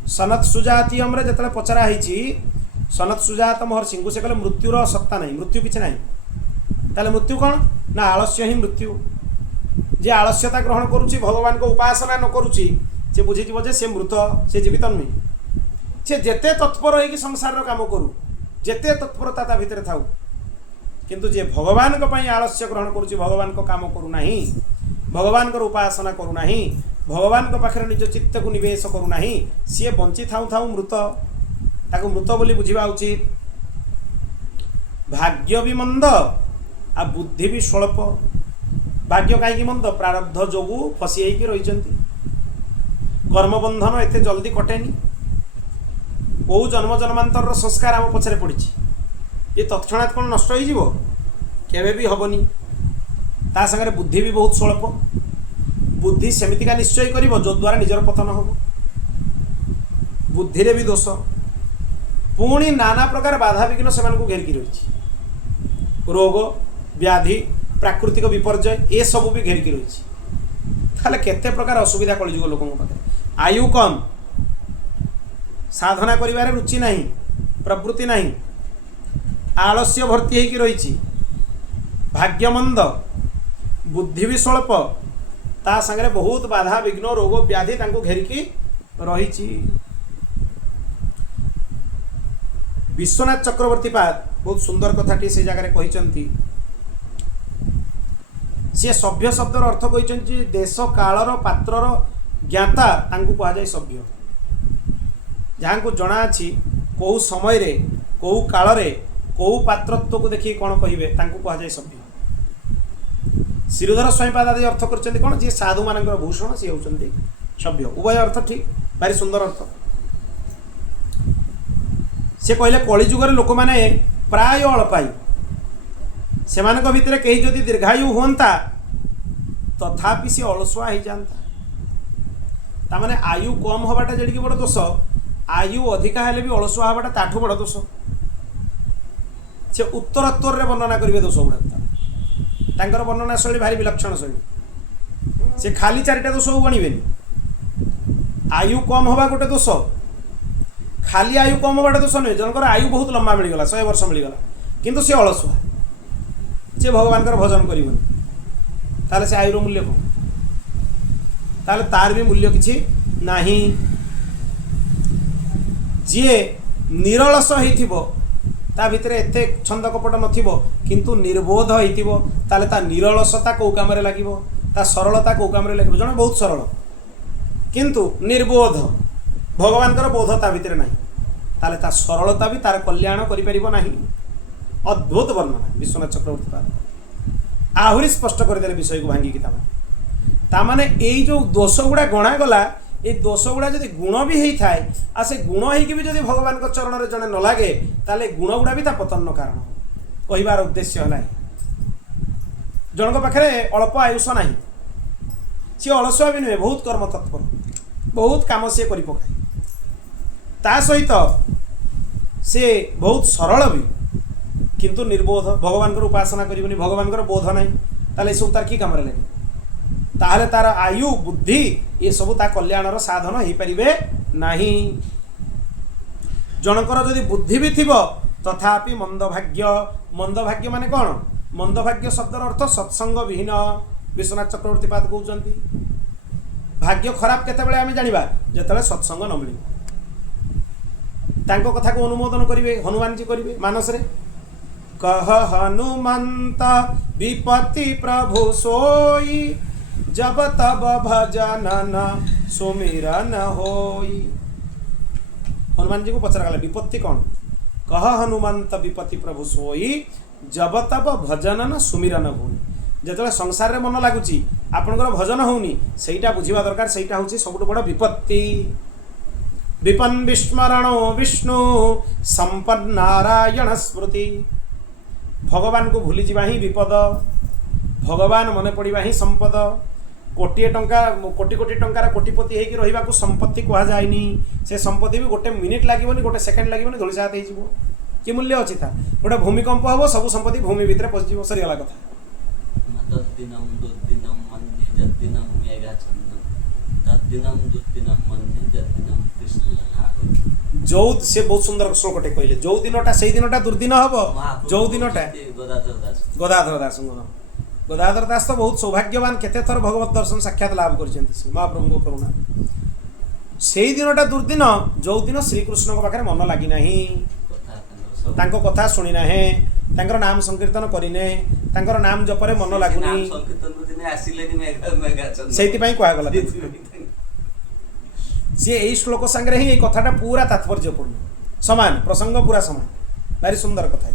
सनत सुजातीयम जो पचरा होती सनत सुजात महर्षि को से कहले मृत्युर सत्ता नहीं मृत्यु किसी ना ताले मृत्यु कौन ना आलस्य ही मृत्यु। जे आलस्यता ग्रहण करुच्ची भगवान को उपासना न करुच्ची से बुझीज से मृत से जीवित नुहे। से जेते तत्पर हो संसार काम करू जेते तत्परता ता भितर थाउ किंतु जे भगवान को पई आलस्य ग्रहण करुच्ची भगवान को काम करू नाही भगवान को उपासना करू नाही भगवान को पाखरे निज चित्त को निवेश करू नाही सी बंची थाउ थाउ मृत ताको मृत बोली बुझिबा उचित। भाग्य भी मंद आ बुद्धि भी स्वल्प। भाग्य कहीं मंद प्रारब्ध जोगु फसी रही कर्मबंधन एते जल्दी कटेनी। बहु जन्म जन्मांतर संस्कार आम पछरे पड़ी ये तत्क्षणात कौन नष्ट हो केवे भी हबनी। ता संगे बुद्धि भी बहुत स्वल्प। बुद्धि सेमितिका निश्चय करिवो जो द्वारा निजर पतन हम। बुद्धि रे भी दोष पुणी नाना प्रकार बाधा विघ्न से घेरिकी रही रोग व्याधि प्राकृतिक विपर्यय ये सब भी घेरिकी रही। ताले केते प्रकार असुविधा कलिजुग लोक पाखे। आयु कम साधना करिवारे रुचि नहीं प्रवृत्ति नहीं आलस्य भर्ती होगी रही भाग्य मंद बुद्धि भी स्वल्प ता संगे बहुत बाधा विघ्न रोग व्याधि तांको घेरिकी रही। विश्वनाथ चक्रवर्ती पाद बहुत सुंदर कथाटी से जगह कहते सी सभ्य शब्दर अर्थ कहते देश कालर पात्रर ज्ञाता तांको कहा जाए सभ्य। जहाँ को जना अछि कौ समय रे कौ काल रे कौ पात्रत्व को देखिए कौन कहे तांको कहा जाए सभ्य। श्रीधर स्वाईपाद आदि अर्थ कर कौन जी साधु मान भूषण सी होती सभ्य उभय अर्थ ठीक भारी सुंदर अर्थ। से कहले कलिजुगर लोक मैंने प्राय अल्पायु से भितर कहीं जदि दीर्घायु होता तथापि सी अलसुआ हो जाता। तामाने आयु कम हवाटा जेडिकी बड़ दोष आयु अधिका हेले भी अलसुआ हवाटा ताठू बड़ दोष से उत्तरोत्तर वर्णना करेंगे दोष गुड़ा वर्णना शैली भारी विलक्षण शैली से खाली चारिटा दोष को गणवे आयु कम हवा गोटे दोष खाली आयु कम हवाटा दोष नुहे जनकर आयु बहुत लंबा मिलगला 100 वर्ष मिलगला किंतु सी अलसुआ से भगवान भजन कर से आयुर मूल्य कौन ताले तार भी मूल्य किछि नाही जी निरलस होइथिबो ता भितरे एते छंद कपट नथिबो किंतु निर्बोध होइथिबो ताले ता निरलसता को काम रे लागिबो ता सरलता को काम रे लागिबो जने बहुत सरल किंतु निर्बोध भगवान बोधता भितरे नाही ताले ता सरलता भी तार कल्याण करि परिबो नाही अद्भुत वर्णना विश्वनाथ चक्रवर्ती पाद आहुरी स्पष्ट करदेले विषय को भांगी कि तामाने एई जो दोष गुड़ा गणा गला ये दोष गुड़ा जदि गुण भी होता है आ से गुण होइकि भी जदि भगवान को चरण रे जने न लागे ताले गुण गुड़ा भी ता पतन कारण कहिबार उद्देश्य हला जनक पाखरे अल्प आयुष नाही सी अलसुआ भी नुहे बहुत कर्म तत्पर बहुत काम सी करि पकाए ता सहित से बहुत सरल भी किंतु निर्बोध भगवान उपासना करिबनी भगवान बोध नाही ताले सब तार की काम रे लागे ताहले तार आयु बुद्धि ये सब ता कल्याणर साधन हो पारिबे नाही जनकर जदि बुद्धि भी थिबो तथापि मंदभाग्य माने कौन मंदभाग्य शब्दर अर्थ सत्संग विहीन विश्वनाथ चक्रवर्ती पाद कहउचंती भाग्य खराब केतेबेले आमे जानिबा जेतेबेले सत्संग न मिली तांको कथा को अनुमोदन करिवे हनुमान जी करिवे मानस रे कह हनुमंत विपत्ति प्रभु सोई जब तब भजन सुमिरन होई हनुमान जी को पचरा गला विपत्ति कौन कह हनुमंत विपत्ति प्रभु सोई जब तब भजन सुमिरन होई जेतले संसार रे मन लागुची आपनकर भजन होउनी सेटा बुझिबा दरकार सेटा होची सबटु बड़ विपत्ति विपन विस्मरणो विष्णु संपन्न नारायण स्मृति भगवान को भूली जीवा ही विपद भगवान मन पड़िबा ही संपद कोटी टंका कोटी कोटी टंकार कोटिपति होगी रहा संपत्ति कह जाए से संपत्ति भी गोटे मिनिट लगे गोटे सेकेंड लगे धूलिसात हो कि मूल्य अच्छी था गोटे भूमिकंप हम सब संपत्ति भूमि भितर पशिज सरीगला कथा जो से बहुत सुंदर श्लोकटे कहले जो दिनटा से दिनटा दुर्दिन हम जो दिनटा गदाधर दास गदाधर दास तो बहुत सौभाग्यवान केते थर भगवत दर्शन साक्षात लाभ कर महाप्रभु करुणा से दिनटा दुर्दिन जो दिन श्रीकृष्ण पाखे मन लगी ना कथा शुणी ना तांकर नाम संकीर्तन करिने तांकर नाम जपरे मन लागुनी से कहगला सी यही श्लोक सांगे ही कथाटा पूरा तात्पर्यपूर्ण समान प्रसंग पूरा समान भारी सुंदर कथा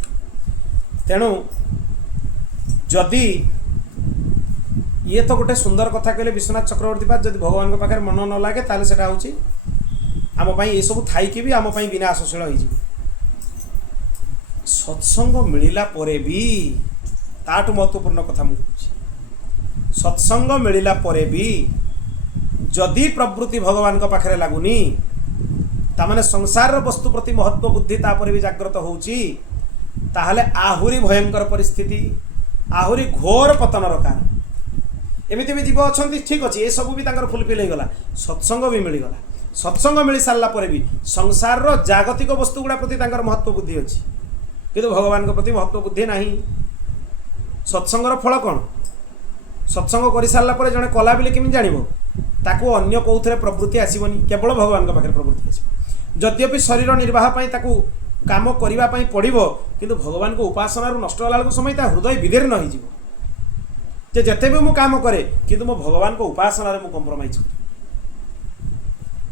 तेणु जदि ये तो गोटे सुंदर कथा कहले विश्वनाथ चक्रवर्ती पाद जब भगवान पाखे मन न लगे ताले सेटा होची आम पई ये सब थाई भी आम पई विनाशशील हो सत्संग मिलिला परे भी ताठू महत्वपूर्ण कथा मुझे सत्संग मिलिला परे भी जदि प्रवृत्ति भगवान पाखे लगुनी तामाने संसार वस्तु प्रति महत्व बुद्धि तापर भी जागृत होउची ताहले आहुरी भयंकर परिस्थिति आहुरी घोर पतनर कारण एमती भी जीव अच्छा ठीक अच्छे ये सब भी फुलफिल हो गला सत्संग भी मिलगला सत्संग मिल सारा पर भी संसार जागतिक वस्तु गुड़ा प्रति महत्व बुद्धि अच्छी किंतु भगवान प्रति महत्व बुद्धि नहीं सत्संगर फल कौन सत्संग कर सारा पर जड़े कला बेले केमी जान ताकू अन्य कौथे प्रवृत्ति आसबनी केवल भगवान पाखे प्रवृत्ति आस जद्यपि शरीर निर्वाह ताकू काम करने पड़ो किंतु भगवान को उपासना नष्ट होला समय हृदय विदीर्ण हो जेते भी मु काम करे किंतु मो भगवान को उपासना मु कंप्रोमाइज कर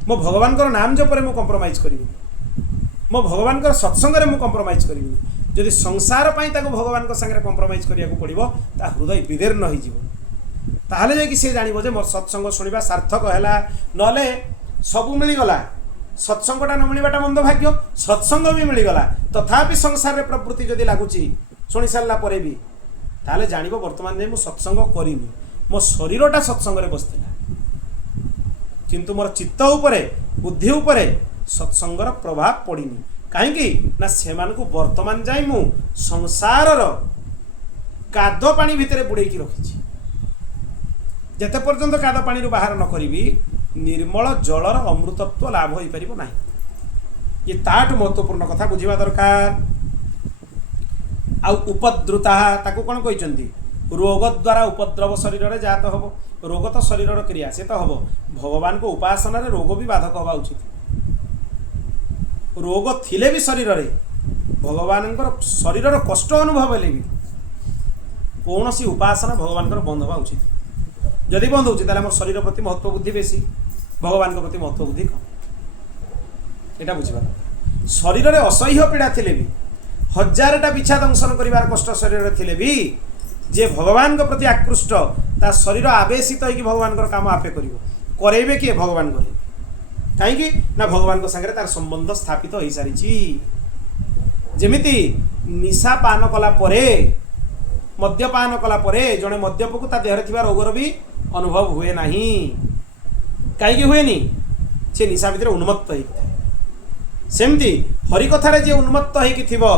मो भगवान को नाम जपरे मु कंप्रोमाइज करी मो भगवान को सत्संग रे मु कंप्रोमाइज करी जदि संसार भगवान संगे कंप्रोमाइज करिया पड़ो ता हृदय विदीर्ण हो ताहले जाकि से जानिबो जे मोर सत्संग सुनिबा सार्थक हैला नले सब मिलगला सत्संगटा न मिलबाटा मंद भाग्य सत्संग भी मिलगला तथापि संसार रे प्रवृत्ति जदि लागुची सुनि सारला परे भी ताहले जानिबो वर्तमान जे मु सत्संग करिनी मो शरीरटा सत्संग रे बसथिला किंतु मोर चित्त उपरे बुद्धि उपरे सत्संगर प्रभाव पड़नी कहीं ना से वर्तमान जाए मु संसार काद पानी भितर बुड़े रखी जेते पर्यंत काद पानी बाहर न करी निर्मल जलर अमृतत्व लाभ हो पार ना ये ताठ महत्वपूर्ण कथा बुझा दरकार। आ उपद्रुता ताकू कौन कहते रोग द्वारा उपद्रव शरीर में जात हम रोग तो शरीर क्रिया से तो हम भगवान को उपासना रे रोग भी बाधक हवा उचित रोग थिले भी शरीर रे भगवान शरीर कष्ट अनुभव हेले भी कौन सी उपासना भगवान बंद हवा उचित जदि बंद हो मोर शरीर प्रति महत्व बुद्धि बेसी भगवान प्रति महत्व बुद्धि कम यहाँ बुझा शरीर में असह्य पीड़ा थिले भी 1000टा बिछा दंशन कर कष्ट शरीर थिले भी जे भगवान के प्रति आकृष्ट ता शरीर आवेशित होगी भगवान काम आपे करे किए भगवान करे कहीं ना भगवान संगे तार संबंध स्थापित हो सारी जमीती निशा पान कला परे मद्यपान कला परे जड़े मद्यप को देहरे थिबा रोगर भी अनुभव हुए नहीं कहीं हुए से निशा भितर उन्मत्त होता सेमती हरि कथार जे उन्मत्त हो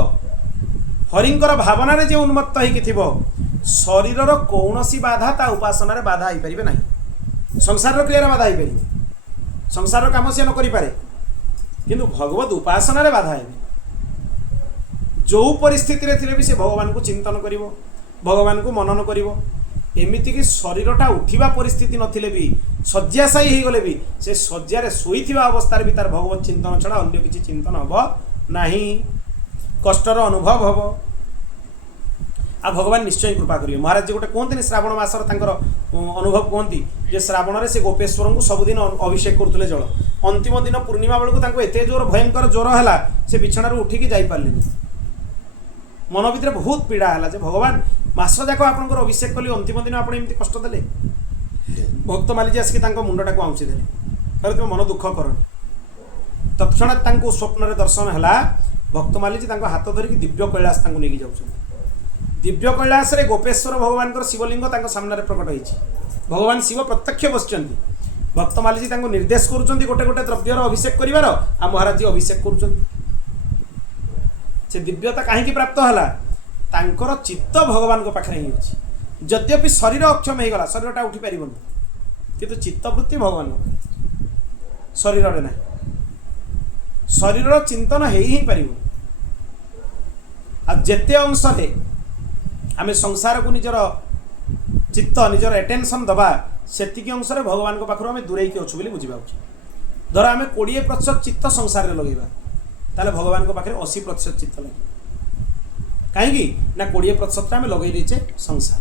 हरिंकर भावना जे उन्मत्त हो शरीर कौन सी बाधा ता उपासना रे बाधा पारे ना संसार क्रिया बाधा हो पारे संसार काम सी न करें किंतु भगवत उपासना रे बाधा है जो परिस्थिति रे थिले भी से भगवान को चिंतन करिवो भगवान को मनन करिवो एमिति कि शरीरटा उठिबा परिस्थिति नथिले भी शଯ୍याशायी हो गले भी से शଯ୍या रे सोईथिबा अवस्था भी तार भगवत चिंतन छड़ा अन्य किसी चिंतन हब नाही कष्टर अनुभव हब आ भगवान निश्चय कृपा करिवे। महाराज जी गोटे कहते श्रावण मासर अनुभव कहती जे श्रावण में से गोपेश्वर को सबुदिन अभिषेक करते जल अंतिम दिन पूर्णिमा बेलू एत जोर भयंकर ज्वर है से बिछणार उठिकी जापारे मन भर बहुत पीड़ा है भगवान मास जाक आप अभिषेक कली अंतिम दिन आप कष्ट देले भक्त मालिजी आसिक मुंडटा को आउँची देले तुम मन दुख करनी तत्क्षणात स्वप्न दर्शन है भक्त मालिजी हाथ धरिकी दिव्य कैलाश नहीं जाऊँ दिव्य कैलाश रे गोपेश्वर भगवान शिवलिंग सामने प्रकट होती भगवान शिव प्रत्यक्ष बसचंती भक्त मालिजी निर्देश करुँच गोटे गोटे द्रव्यर अभिषेक करार आ महाराज जी अभिषेक करुँच दिव्यता कहीं प्राप्त है तांकर चित्त भगवान को पाखे ही अच्छी यद्यपि शरीर अक्षम हो गला शरीरटा उठी पार किंतु चित्तवृत्ति भगवान शरीर ना शरीर चिंतन हो ही पार आते अंश आम संसार को निजर चित्त निजर एटेंशन दबा से अंश भगवान को पाखर आम दूरे अच्छु बोली बुझा धर आम 20% चित्त संसार में लगेगा ताले भगवान को पाखे 80% चित्त लगे कहीं ना 20% आम लगे देचे संसार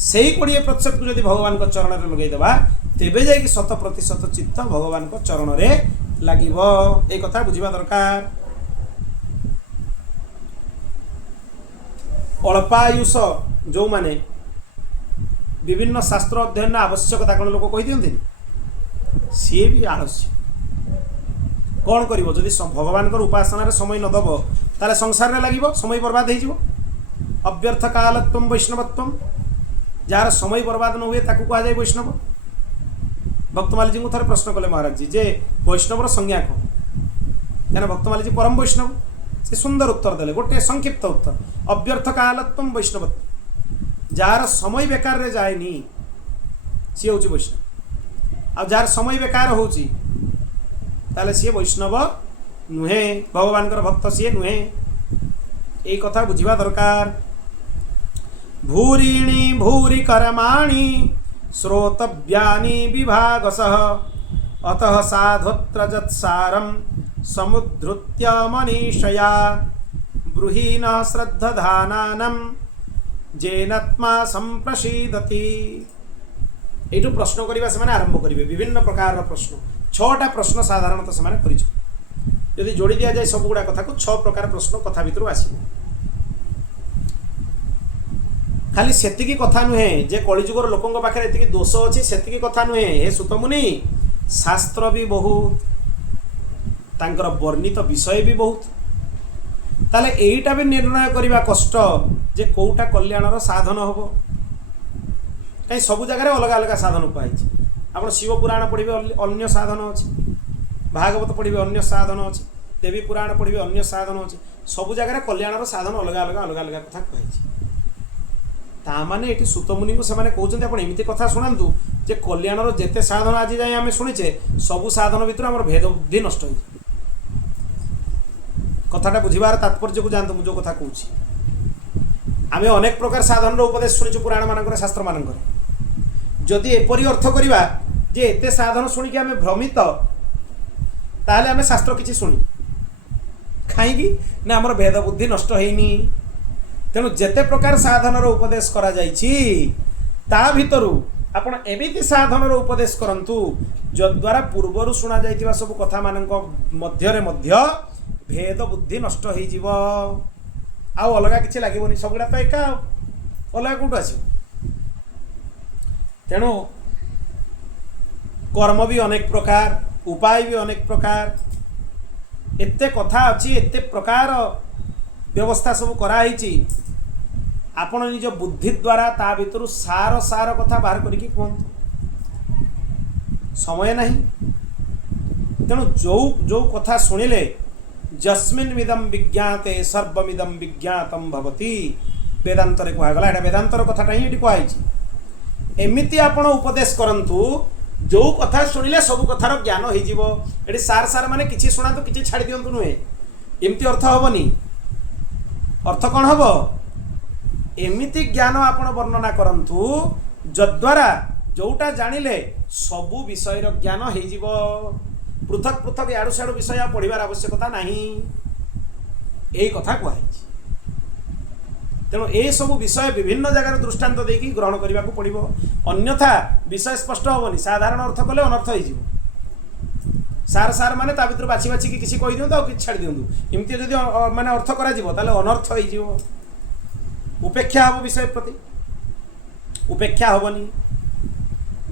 से 20% को जब भगवान को चरण में लगेदेवा तेबे जाकि 100% चित्त भगवान को चरण में लगे ये कथा बुझा दरकार। अल्पायुष जो माने विभिन्न शास्त्र अध्ययन आवश्यकता कौन लोक कही दिखती सी भी आलस्य कौन कर भगवान उपासना समय नदब ताले संसार में लगे समय बर्बाद हो अव्यर्थ कालत्व वैष्णवत्व जार समय बर्बाद न हुए ताकू कह जाए वैष्णव। भक्तमाली जी को थे प्रश्न कले महाराज जी जे वैष्णवर संज्ञा कौन क्या भक्तमाली जी परम वैष्णव से सुंदर उत्तर देले गोटे संक्षिप्त उत्तर अव्यर्थ कालत्व वैष्णवत्व जार समय बेकार रे जाएनी सी हूँ वैष्णव आ जार समय बेकार होची ताले सी वैष्णव नुहे भगवान भक्त सी नुहे ये कथा बुझा दरकार। भूरिणी भूरि कर्माणि श्रोतव्यानि विभागसः अतः साधोत्र जत्सारं समुद्धृत्य मनीषया ब्रूहीण श्रद्धधानानं जेनात्मा संप्रसीदति। ये प्रश्न करवा से आरंभ करेंगे विभिन्न प्रकार प्रश्न 6टा प्रश्न साधारणतः से यदि जोड़ी दि जाए सब गुड़ा कथा को 6 प्रकार प्रश्न कथा भितर आसो खाली सेतिकी कथा नुहे जे कलिजुगर लोकों पाखे ये दोष अच्छी सेतिकी कथा नुहे हे सुतमुनि शास्त्र भी बहुत तांकर वर्णित विषय भी बहुत ताले एटा भी निर्णय करने कष्ट जे कोटा कल्याणर साधन हम कहीं सब जगह अलग अलग साधन उपाय आप शिव पुराण पढ़े अन्य साधन अच्छी भागवत पढ़े अन्य साधन अच्छे, देवी पुराण पढ़े अन्य साधन अच्छे, सबु जगह कल्याणर साधन अलग अलग अलग अलग कथा कही। ताने ये सुतमुनि को से कहते आप एमती कथा शुणु जे कल्याणर जिते साधन आज जाए आम शुणीचे सबु साधन भितर आम भेद बुद्धि नष्ट हो कथाटा बुझार तात्पर्य को जानते मुझे कथा कहूँ आम अनेक प्रकार साधन उपदेश शुणु पुराण मान शास्त्र मान जदि एपरी अर्थ करवा जे एते साधन शुणिक आम भ्रमित ताहले आम शास्त्र किसी शुणी कहीं ना आमर भेद बुद्धि नष्ट होनी। तेणु जेते प्रकार साधनर उपदेश करा जाइछि ता भितरु आपण एमिति साधनर उपदेश करंतु जद्वारा पूर्वरु शुणा जाइतिबा सब कथा मानक मध्यरे मध्य भेद बुद्धि नष्ट हो जीव आउ अलगा किछि लागिबोनी सबगुडा तो एका अलगा कोठु आसी। तेणु कर्म भी अनेक प्रकार उपाय भी अनेक प्रकार एते कथा अच्छी एते प्रकार व्यवस्था सब कराई आपण निज बुद्धि द्वारा ता भितर सार सार कथा बाहर करके कहते समय नहीं। तेणु जो जो कथा शुणिले जस्मिन् मिदं विज्ञाते सर्वमिदं विज्ञातम भवति वेदांतरे कहगला एटा वेदांतर कथाटा ही कहुई एमिति आपण उपदेश करंतु जो कथा शुणिले सब कथार ज्ञान हो जीवो। एटी सार सार माने किछि शुणा तो किछि छाड़ी दियंतु नुहे एमती अर्थ हबनी। अर्थ कौन हम एमिति ज्ञान आपण वर्णना करंतु जद्वारा जोटा जानिले सबु विषय ज्ञान हो जीव पृथक पृथक याडू साडू विषय पढ़िबार आवश्यकता नहीं यही कथा कहई। तेणु ये सब विषय विभिन्न जगार दृष्टांत देकी ग्रहण करने को पड़ो अन्यथा विषय स्पष्ट हेनी साधारण अर्थ कले अनर्थ हो सार सार माने ता भीतर बाछी बाछी किसी कही दिंतु आ कि छाड़ दिंतु एमती जदि माने अर्थ करा अनर्थ हो उपेक्षा हम विषय प्रति उपेक्षा हेनी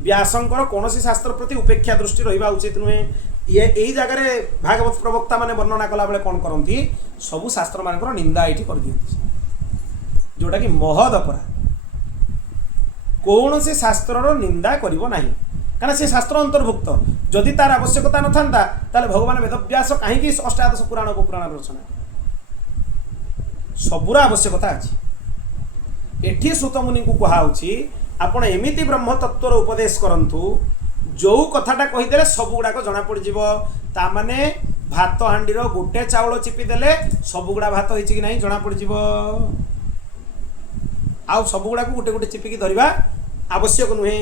व्यासंकर कौन शास्त्र प्रति उपेक्षा दृष्टि रहा उचित नुहे। ये यही जगार भागवत प्रवक्ता माने वर्णना कला बेले कौन करती सबू शास्त्र मान निंदा ये कर दिखती जोटा कि महद अपराध कौन से शास्त्र निंदा करिवो नाही कारण से शास्त्र अंतर्भुक्त जदि तार आवश्यकता न था ताले भगवान वेदव्यास कहीं अष्टादश पुराण उपपुराण रचना सबुरा आवश्यकता अच्छी। एठी सुतमुनि को कहुछि आपण एमिति ब्रह्म तत्वर उपदेश करंतु जो कथाटा कहीदे सब गुड़ाक जना पड़ ता माने भात हांडीर गोटे चाउल चिपिदेले सब गुड़ा भात होइछि कि नहीं जना पड़ आउ सब गुड़ाक गोटे गोटे चिपिकी धरवा आवश्यक नुहे।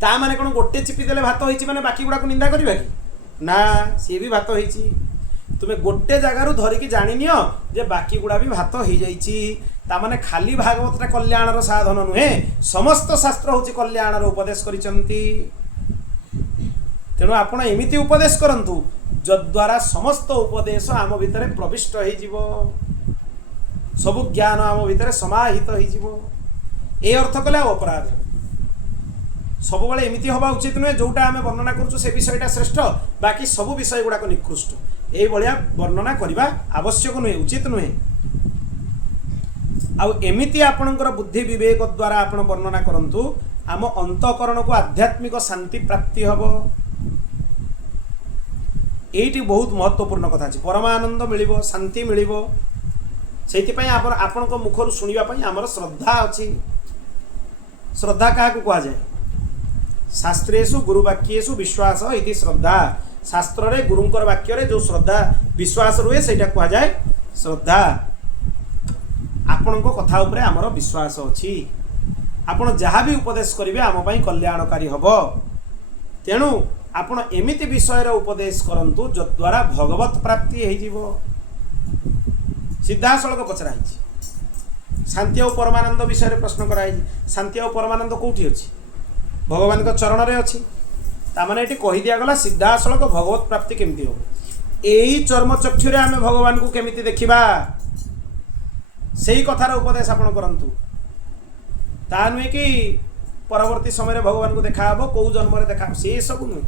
ता माने कौन गोटे चिपिदेले भात होइछि माने बाकी गुड़ाक निंदा करबा कि ना सी भी भात होइछि तुम्हें गोटे जगार धरिकी जानिनियो जे बाकी गुड़ा भी भात हो जाइछि ता माने खाली भागवतटा कल्याणर साधन नुहे समस्त शास्त्र होछि कल्याणर उपदेश करिसंती। तेणु आपण एमिति उपदेश करंतु जद्वारा समस्त उपदेश आम भितर प्रविष्ट हो जीवो सबु ज्ञान आम भितर समाहित हो जीवो ए अर्थ कले अपराध सब बेले एमिति हवा उचित नुहे जोटा आम वर्णना करूँ से विषयटा श्रेष्ठ बाकी सबु विषय गुड़ाक निकृष्ट ये भाया वर्णना करने आवश्यक नुहे उचित नुहे। आउ एमिति आपणकर बुद्धि विवेक द्वारा आपण वर्णना करंतु आम अंतःकरण को आध्यात्मिक शांति प्राप्ति हम ये बहुत महत्वपूर्ण कथा अच्छी परमानंद मिल शांति मिल से आपण मुखर शुणापी आमर श्रद्धा अच्छी। श्रद्धा क्या कह जाए शास्त्रेषु गुरुवाक्येषु विश्वास इति श्रद्धा शास्त्र रे गुरुंकर वाक्य जो श्रद्धा विश्वास रुए से कह जाए श्रद्धा। आपण कथा उपरे आमर विश्वास अच्छी आपण जहाँ भी उपदेश करेंगे आम कल्याणकारी हम। तेणु आपण एमिति विषय उपदेश करंतु जद्वारा भगवत प्राप्ति हो। सिद्धासलक पचराई शांति और परमानंद विषय प्रश्न कराई शांति और परमानंद कौटी अच्छी भगवान को चरण में अच्छी ताने ये कही दिगला सिद्धासलक भगवत प्राप्ति केमती हो यही चर्मचक्षुरे आम भगवान को केमिति देखिबा से कथार उपदेश आपण करंतु ता नुहे कि परवर्ती समय भगवान को देखा कौ जन्म देखा से सब नुहे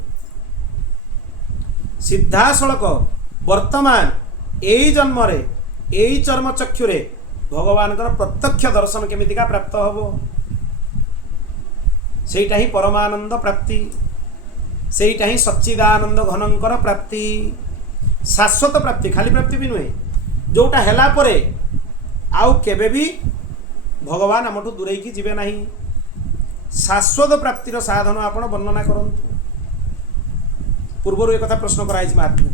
सिद्धासलक वर्तमान यही जन्म यही चर्मचक्षुरे भगवान प्रत्यक्ष दर्शन केमितिका प्राप्त हम सेटा ही परमानंद प्राप्ति। सेटा ही सच्चिदानंद घनंकर प्राप्ति शाश्वत प्राप्ति खाली प्राप्ति भी नुहे जोटा हैला परे आउ केबे भी भगवान आमठू दूरे की जीवे नहीं शाश्वत प्राप्तिर साधन आपण वर्णना करंतु पूर्वर एक कथा प्रश्न कराई महात्मा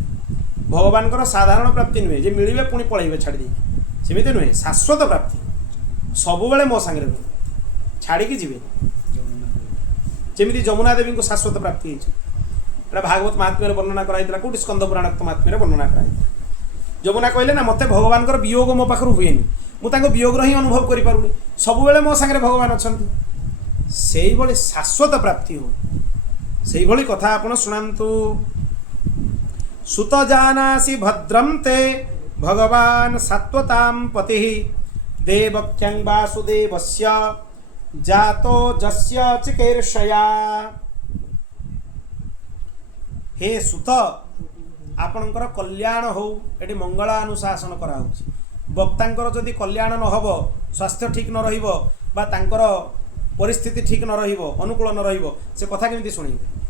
भगवान साधारण प्राप्ति नुहे जे मिलिबे पुणी पळैबे छाड़ी दे सेमिति नुहे शाश्वत प्राप्ति सब बेले मो संगे छाड़ी की जीवे जमी जमुना देवी को शाश्वत प्राप्ति है भागवत महात्म्य वर्णना कराई कौटी स्कंद पुराण महात्म्य वर्णना कराई जमुना कहले ना मते भगवान वियोग मो पाखर हुए मुझे वियोग ही अनुभव कर पारुनी सब बेले मो संगे भगवान अच्छा से शाश्वत प्राप्ति हो से कथा आपण शुणु सुत जानासि भद्रम ते भगवान सात्वतां पति देवक्यं वासुदेवस्य जातो जस्य चिकीर्षया हे सुत आपणकर कल्याण हो ये मंगलानुशासन कराऊँच वक्तांकर जदि कल्याण न हब स्वास्थ्य ठीक न रहिबो बा तांकर परिस्थिति ठीक न रहिबो अनुकूल न रहिबो से कथा केमिति शुणिबे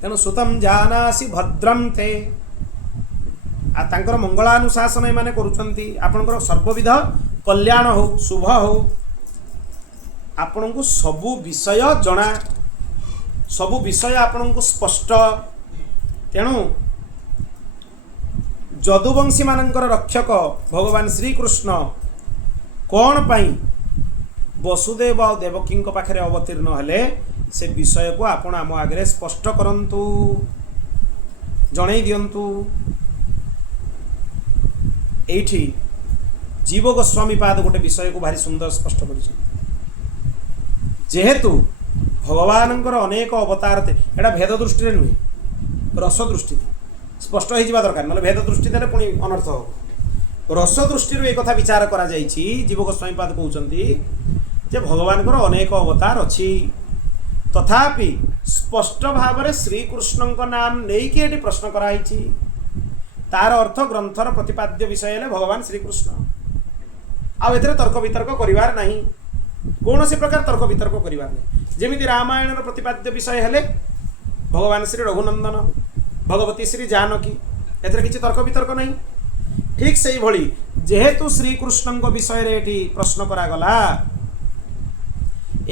तेणु सुतम जानासि भद्रम ते आ तांकर मंगलानुशासन एमाने करूछंती आपणकर सर्वविध कल्याण हो शुभ हो आपण को सबु विषय जना सबु विषय आपण को स्पष्ट तेणु जदुवंशी मानकर रक्षक भगवान श्री कृष्ण कौन पाई वसुदेव और देवकी पाखे अवतीर्ण हेले से विषय को आपण आम आगे स्पष्ट करंतु जणई दियंतु एठी जीव गोस्वामी पाद गोटे विषय को भारी सुंदर स्पष्ट कर जेहेतु भगवानंकर अनेक अवतार थे एटा भेद दृष्टि नुहे रस दृष्टि स्पष्ट हो जावा दरकार ना भेद दृष्टि देले पुणी अनर्थ हो रस दृष्टि एक कथा विचार करा जाइछि जीव गोस्वामी पाद कहउचंती जे भगवानकर अनेक अवतार अछि तथापि स्पष्ट भाव में श्रीकृष्ण नाम नहीं कि एटी प्रश्न कराई तार अर्थ ग्रंथर प्रतिपाद्य विषय है भगवान श्रीकृष्ण आउ एथरे तर्क वितर्क करिवार नहीं कौन सी प्रकार तर्क वितर्क करिवार नहीं जेमिति रामायण प्रतिपाद्य विषय है भगवान श्री रघुनंदन भगवती श्री जानकी एथरे किछि तर्क वितर्क नहीं ठीक से भली जेहेतु श्रीकृष्ण विषय रे एटी प्रश्न करागला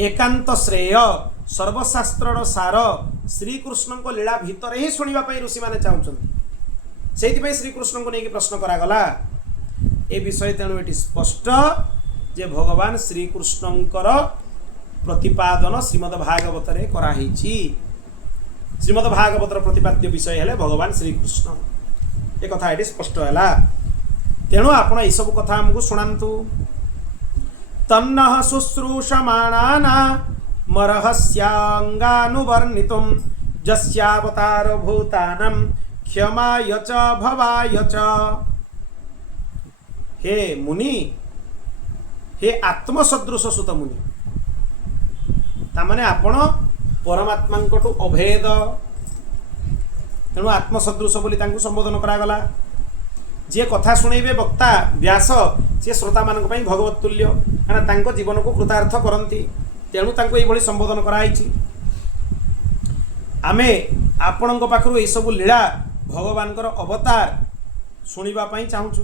एकांत श्रेय सर्वशास्त्र सार श्रीकृष्ण को लीला भितर ही शुणापी ऋषि मैंने चाहते से श्रीकृष्ण को लेकिन प्रश्न करागला ए विषय तेणु ये स्पष्ट जे भगवान श्रीकृष्णकर प्रतिपादन श्रीमद्भागवत कराही श्रीमद्भागवतर प्रतिपाद्य विषय है भगवान श्रीकृष्ण ये कथा ये स्पष्ट है तेणु आपण यह सब कथा आमको शुणातु तन्नः शुश्रूषमाणाना मरहस्यांगानुवर्णितुं जस्यावतार भूतानं क्षमाय च भवाय च हे मुनि हे आत्मसदृश सुत मुनि तामाने आपण परमात्मा अभेद तेणु आत्मसदृश बोली तांको संबोधन करागला जे कथा शुणेबे वक्ता व्यास से श्रोता मानक पई भगवत तुल्य कारण तांको जीवन को कृतार्थ करंती तेणु तांको एई भली संबोधन कराइछि आमे आपणक पाखरु एई सब लीला भगवानकर अवतार शुणिबा पई चाहूछु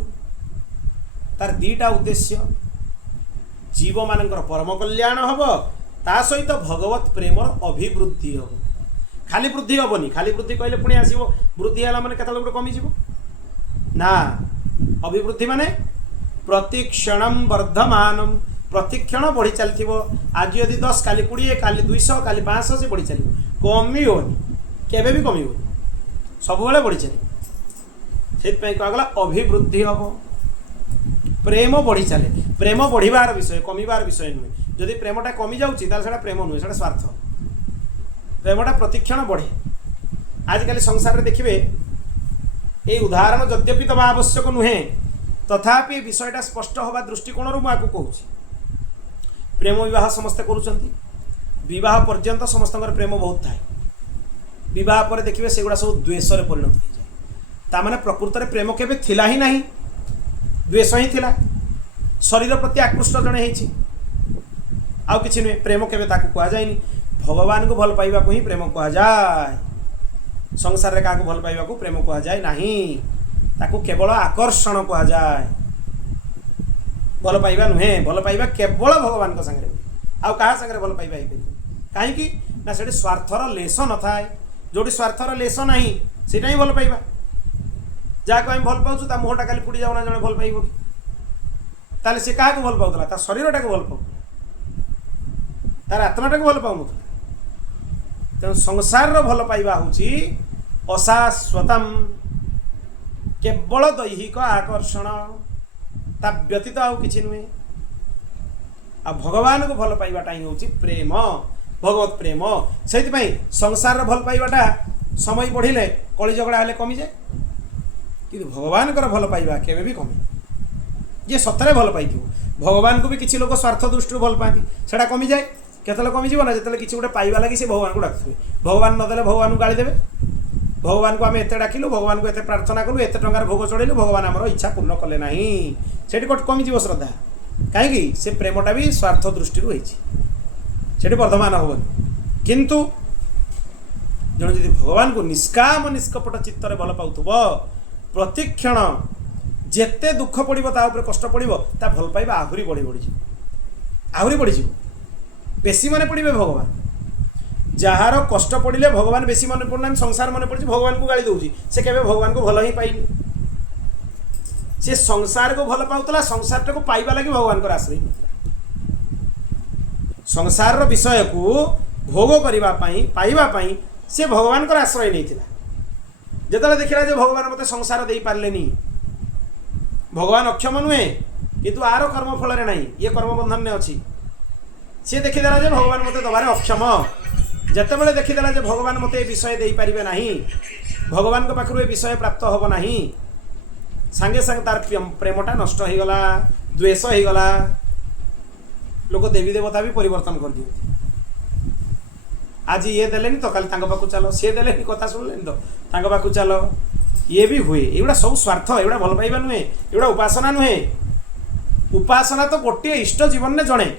तार दीटा उद्देश्य जीव मानकर परम कल्याण हब ता सहित भगवत प्रेमर अभिवृद्धि हब खाली वृद्धि हेनी खाली वृद्धि कहले पुणी आसो वृद्धि है मैंने केतल गोटे कमिज ना अभिवृद्धि माने प्रतिक्षण वर्धमान प्रतिक्षण बढ़ी चलती आज यदि 10 काली 20 काली 200 काली 500 से बढ़ी चलो कमी होनी केबे भी कमी होनी सब बढ़ी चले से कहगला अभिवृद्धि हम प्रेम बढ़ी चले प्रेम बढ़िबार विषय कमिबार विषय नुहे जदि प्रेमटा कमी जाऊँगी प्रेम नुहे से स्वार्थ प्रेमटा प्रतिक्षण बढ़े आजिकल संसार में देखिए ये उदाहरण यद्यपि दबा आवश्यक नुहे तथापि विषयटा स्पष्ट हवा दृष्टिकोण मुझे कहूँ प्रेम विवाह समस्ते करुँच पर्यंत समस्त प्रेम बहुत थाए विवाह पर देखिए सेगुड़ा सब द्वेष परिणत हो जाए तामाने प्रकृत में प्रेम केबे थिला ही नहीं द्वेष ही थिला शरीर प्रति आकृष्ट जड़े आउ किछि नुहे प्रेम केबे ताकू कह जाए भगवान को भल पाइबा को ही प्रेम कह जाए संसार रे काको भल पाइबा को प्रेम कहा जाए नाही, ताकू केवल आकर्षण कहा जाए। भल पाइबा नुहे, भल पाइबा केवल भगवान को संगे आउ कहा संगे भल पाइबा कहीं ना से स्वार्थर लेस न थाए। जोटी स्वार्थर लेस ना से भल पाइबा। जहाँ आम भल पाऊँ ता मुहटा खाली पुड़ी जाऊना जड़े भल पाइब कि ताले से क्या भल पाऊला, ता शरीर टाक भल पाऊ, तार आत्मा टाक भल पाऊन। तेणु संसार भल पाइबा हूँ अशाश्वतम, केवल दैहिक आकर्षण, ता व्यतीत आउ किछि नुहे। आ भगवान को भल पाइबाटा ही हूँ प्रेम, भगवत प्रेम। से संसार भल पाइबाटा समय बढ़िले कली झगड़ा हेले कमी जाए, कि भगवान को भल पाइबा केवे भी कमे। जे सतरे भल पाई भगवान को भी किसी लोग स्वार्थ दृष्टि भल पाती सेटा कमी जाए। केतले कमी जीव ना जो किसी गोटे पाइबा लगी से भगवान को डाकुवे, भगवान नदेले भगवान को गाड़ी देवे। भगवान को आम एत डाकिलु, भगवान को एत प्रार्थना कलु, एत टंकार भोग चढ़ेलु, भगवान आमर इच्छा पूर्ण कले ना, से कमी जीव श्रद्धा। कहीं से प्रेमटा भी स्वार्थ दृष्टि से वर्धमान हेनी। किंतु जन जी भगवान को निष्काम निष्कपट चित्तर भल पाउथुब, प्रतिक्षण जेते दुख पड़ो ता उपरे कष्ट पड़ो ता भल पाइबा आहुरी बढ़ी बढ़ी आहुरी बढ़ी बेसी मन पड़े भगवान। जार कष्ट पड़े भगवान बेसी मन पड़ना, संसार मन पड़ी भगवान को गाड़ी दूसरी, से केवे भगवान को भल ही पाइनी। से संसार को भल पाउतला, संसार टाक पाइबा लगी भगवान को आश्रय नहीं। संसार विषय को भोग करने पाइबा से भगवान को आश्रय नहीं थिला। जेतले देखिला जे भगवान मते संसार दे पारले नी, भगवान अक्षम नुहे किंतु आर कर्म फल रे नहीं, ये कर्म बंधन ने अछि। से देखिदेला जे भगवान मते दबारे अक्षम, जेतेबेले देखिदेला जे भगवान मते विषय दे पारिबे नाही, भगवान को पाखरु ए विषय प्राप्त होबो नाही, सांगे सांगे तार प्रेमटा नष्ट हो गला, द्वेष हो गला। लोक देवी देवता भी परिवर्तन कर दिए। आज ये देलेनी तो कल तांग पाखु चलो, सी देलेनी कथा शुणलेनी तो तांग पाखु चलो, ये भी हुए। एगुड़ा सब स्वार्थ, एगुड़ा भल पाइबा नुहे, एगुड़ा उपासना नुहे। उपासना तो गोटे इष्ट जीवन ने जणे,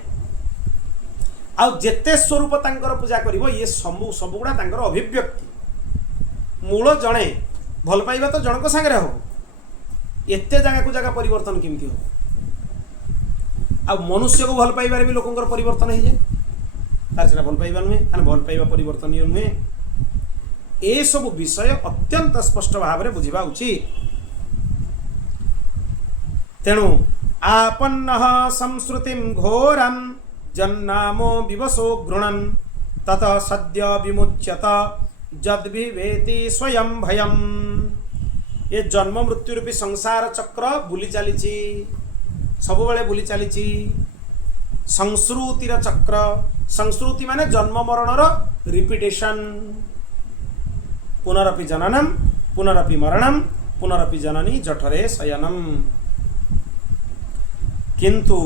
आउ जेते स्वरूप तांकर पूजा करिवो ये सबुगुड़ा तांकर अभिव्यक्ति। मूल जणे, भल पाइबा तो जनक सांगरे हो, एते जगह को जगह परिवर्तन केमती हो। आ मनुष्य को भल पाइबारे भी लोकंकर परिवर्तन हो जाए, तार सेटा भल पाइबा नुहे, भल पाइबा परिवर्तन नुहे। ए सब विषय अत्यंत स्पष्ट भाव में बुझा उचित। तेणु आपन्नः संस्कृतिं घोरं जन्नामो विवशो गृणन् ततः सद्य विमुच्यत जद्विवेति स्वयं भयम्। ये जन्म मृत्यु रूपी संसार चक्र बुली चली, सब बेले बुली चली। संस्कृतिर चक्र, संस्कृति माने जन्म मरणर रिपिटेशन। पुनरपि जननम पुनरपि मरणम पुनरपि जननी जठरे शयनम। किंतु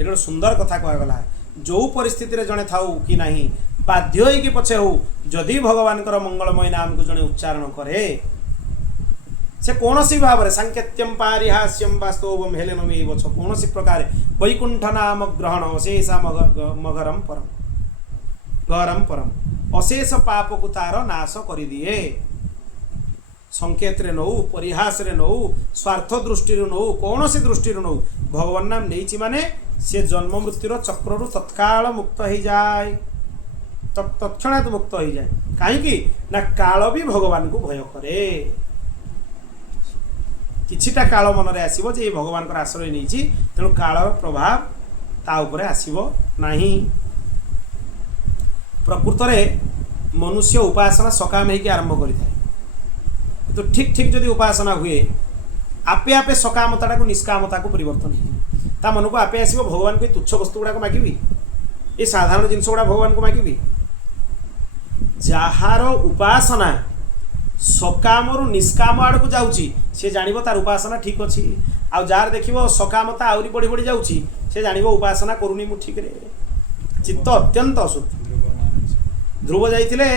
एक सुंदर कथा कहगला, जो परिस्थिति रे जने थाऊ कि नहीं, बाध्य होई कि पछे हो, जदि भगवान कर मंगलमय नाम को जने उच्चारण करे, से कौनसी भाव में सांकेत्यम पारिहास्यम वास्तवम हेलेनमेव च कौनसी प्रकार वैकुंठ नाम ग्रहण अशेषा मगरम परम अशेष पाप को तार नाश कर दिए। संकेत रे नौ, परिहास रे नौ, स्वार्थ दृष्टि नौ, कौनसी दृष्टि नौ, भगवान नाम नहीं माने से जन्म मृत्युर चक्रु तत्काल मुक्त हो जाए, तत्क्षणात मुक्त हो जाए। कहीं ना काल भी भगवान को भय करे। किछिटा काल मन रे आसीबो जे भगवान को आश्रय नहीं, तेणु कालर प्रभाव ता उपरे आसीबो नाही। प्रकृत में मनुष्य उपासना सकाम होकर आरंभ करें, तो ठीक ठीक जदि उपासना हुए आपे आपे सकामता को निष्कामता को परिवर्तन हो मन को आपे आसो। भगवान को तुच्छ वस्तु गुड़ाक मागिबी, ये साधारण जिनस गुड़ा भगवान को मागिबी। जार उपासना सकाम रु निष्काम आड़ को जाऊँगी से जानिबो तार उपासना ठीक अच्छी। आ जार देखिबो सकामता आउरी बढ़ी बढ़ी जाऊँगी से जानिबो उपासना करूनी मु ठीक रे। चित्त अत्यंत अशुद्ध। ध्रुव जाइथिले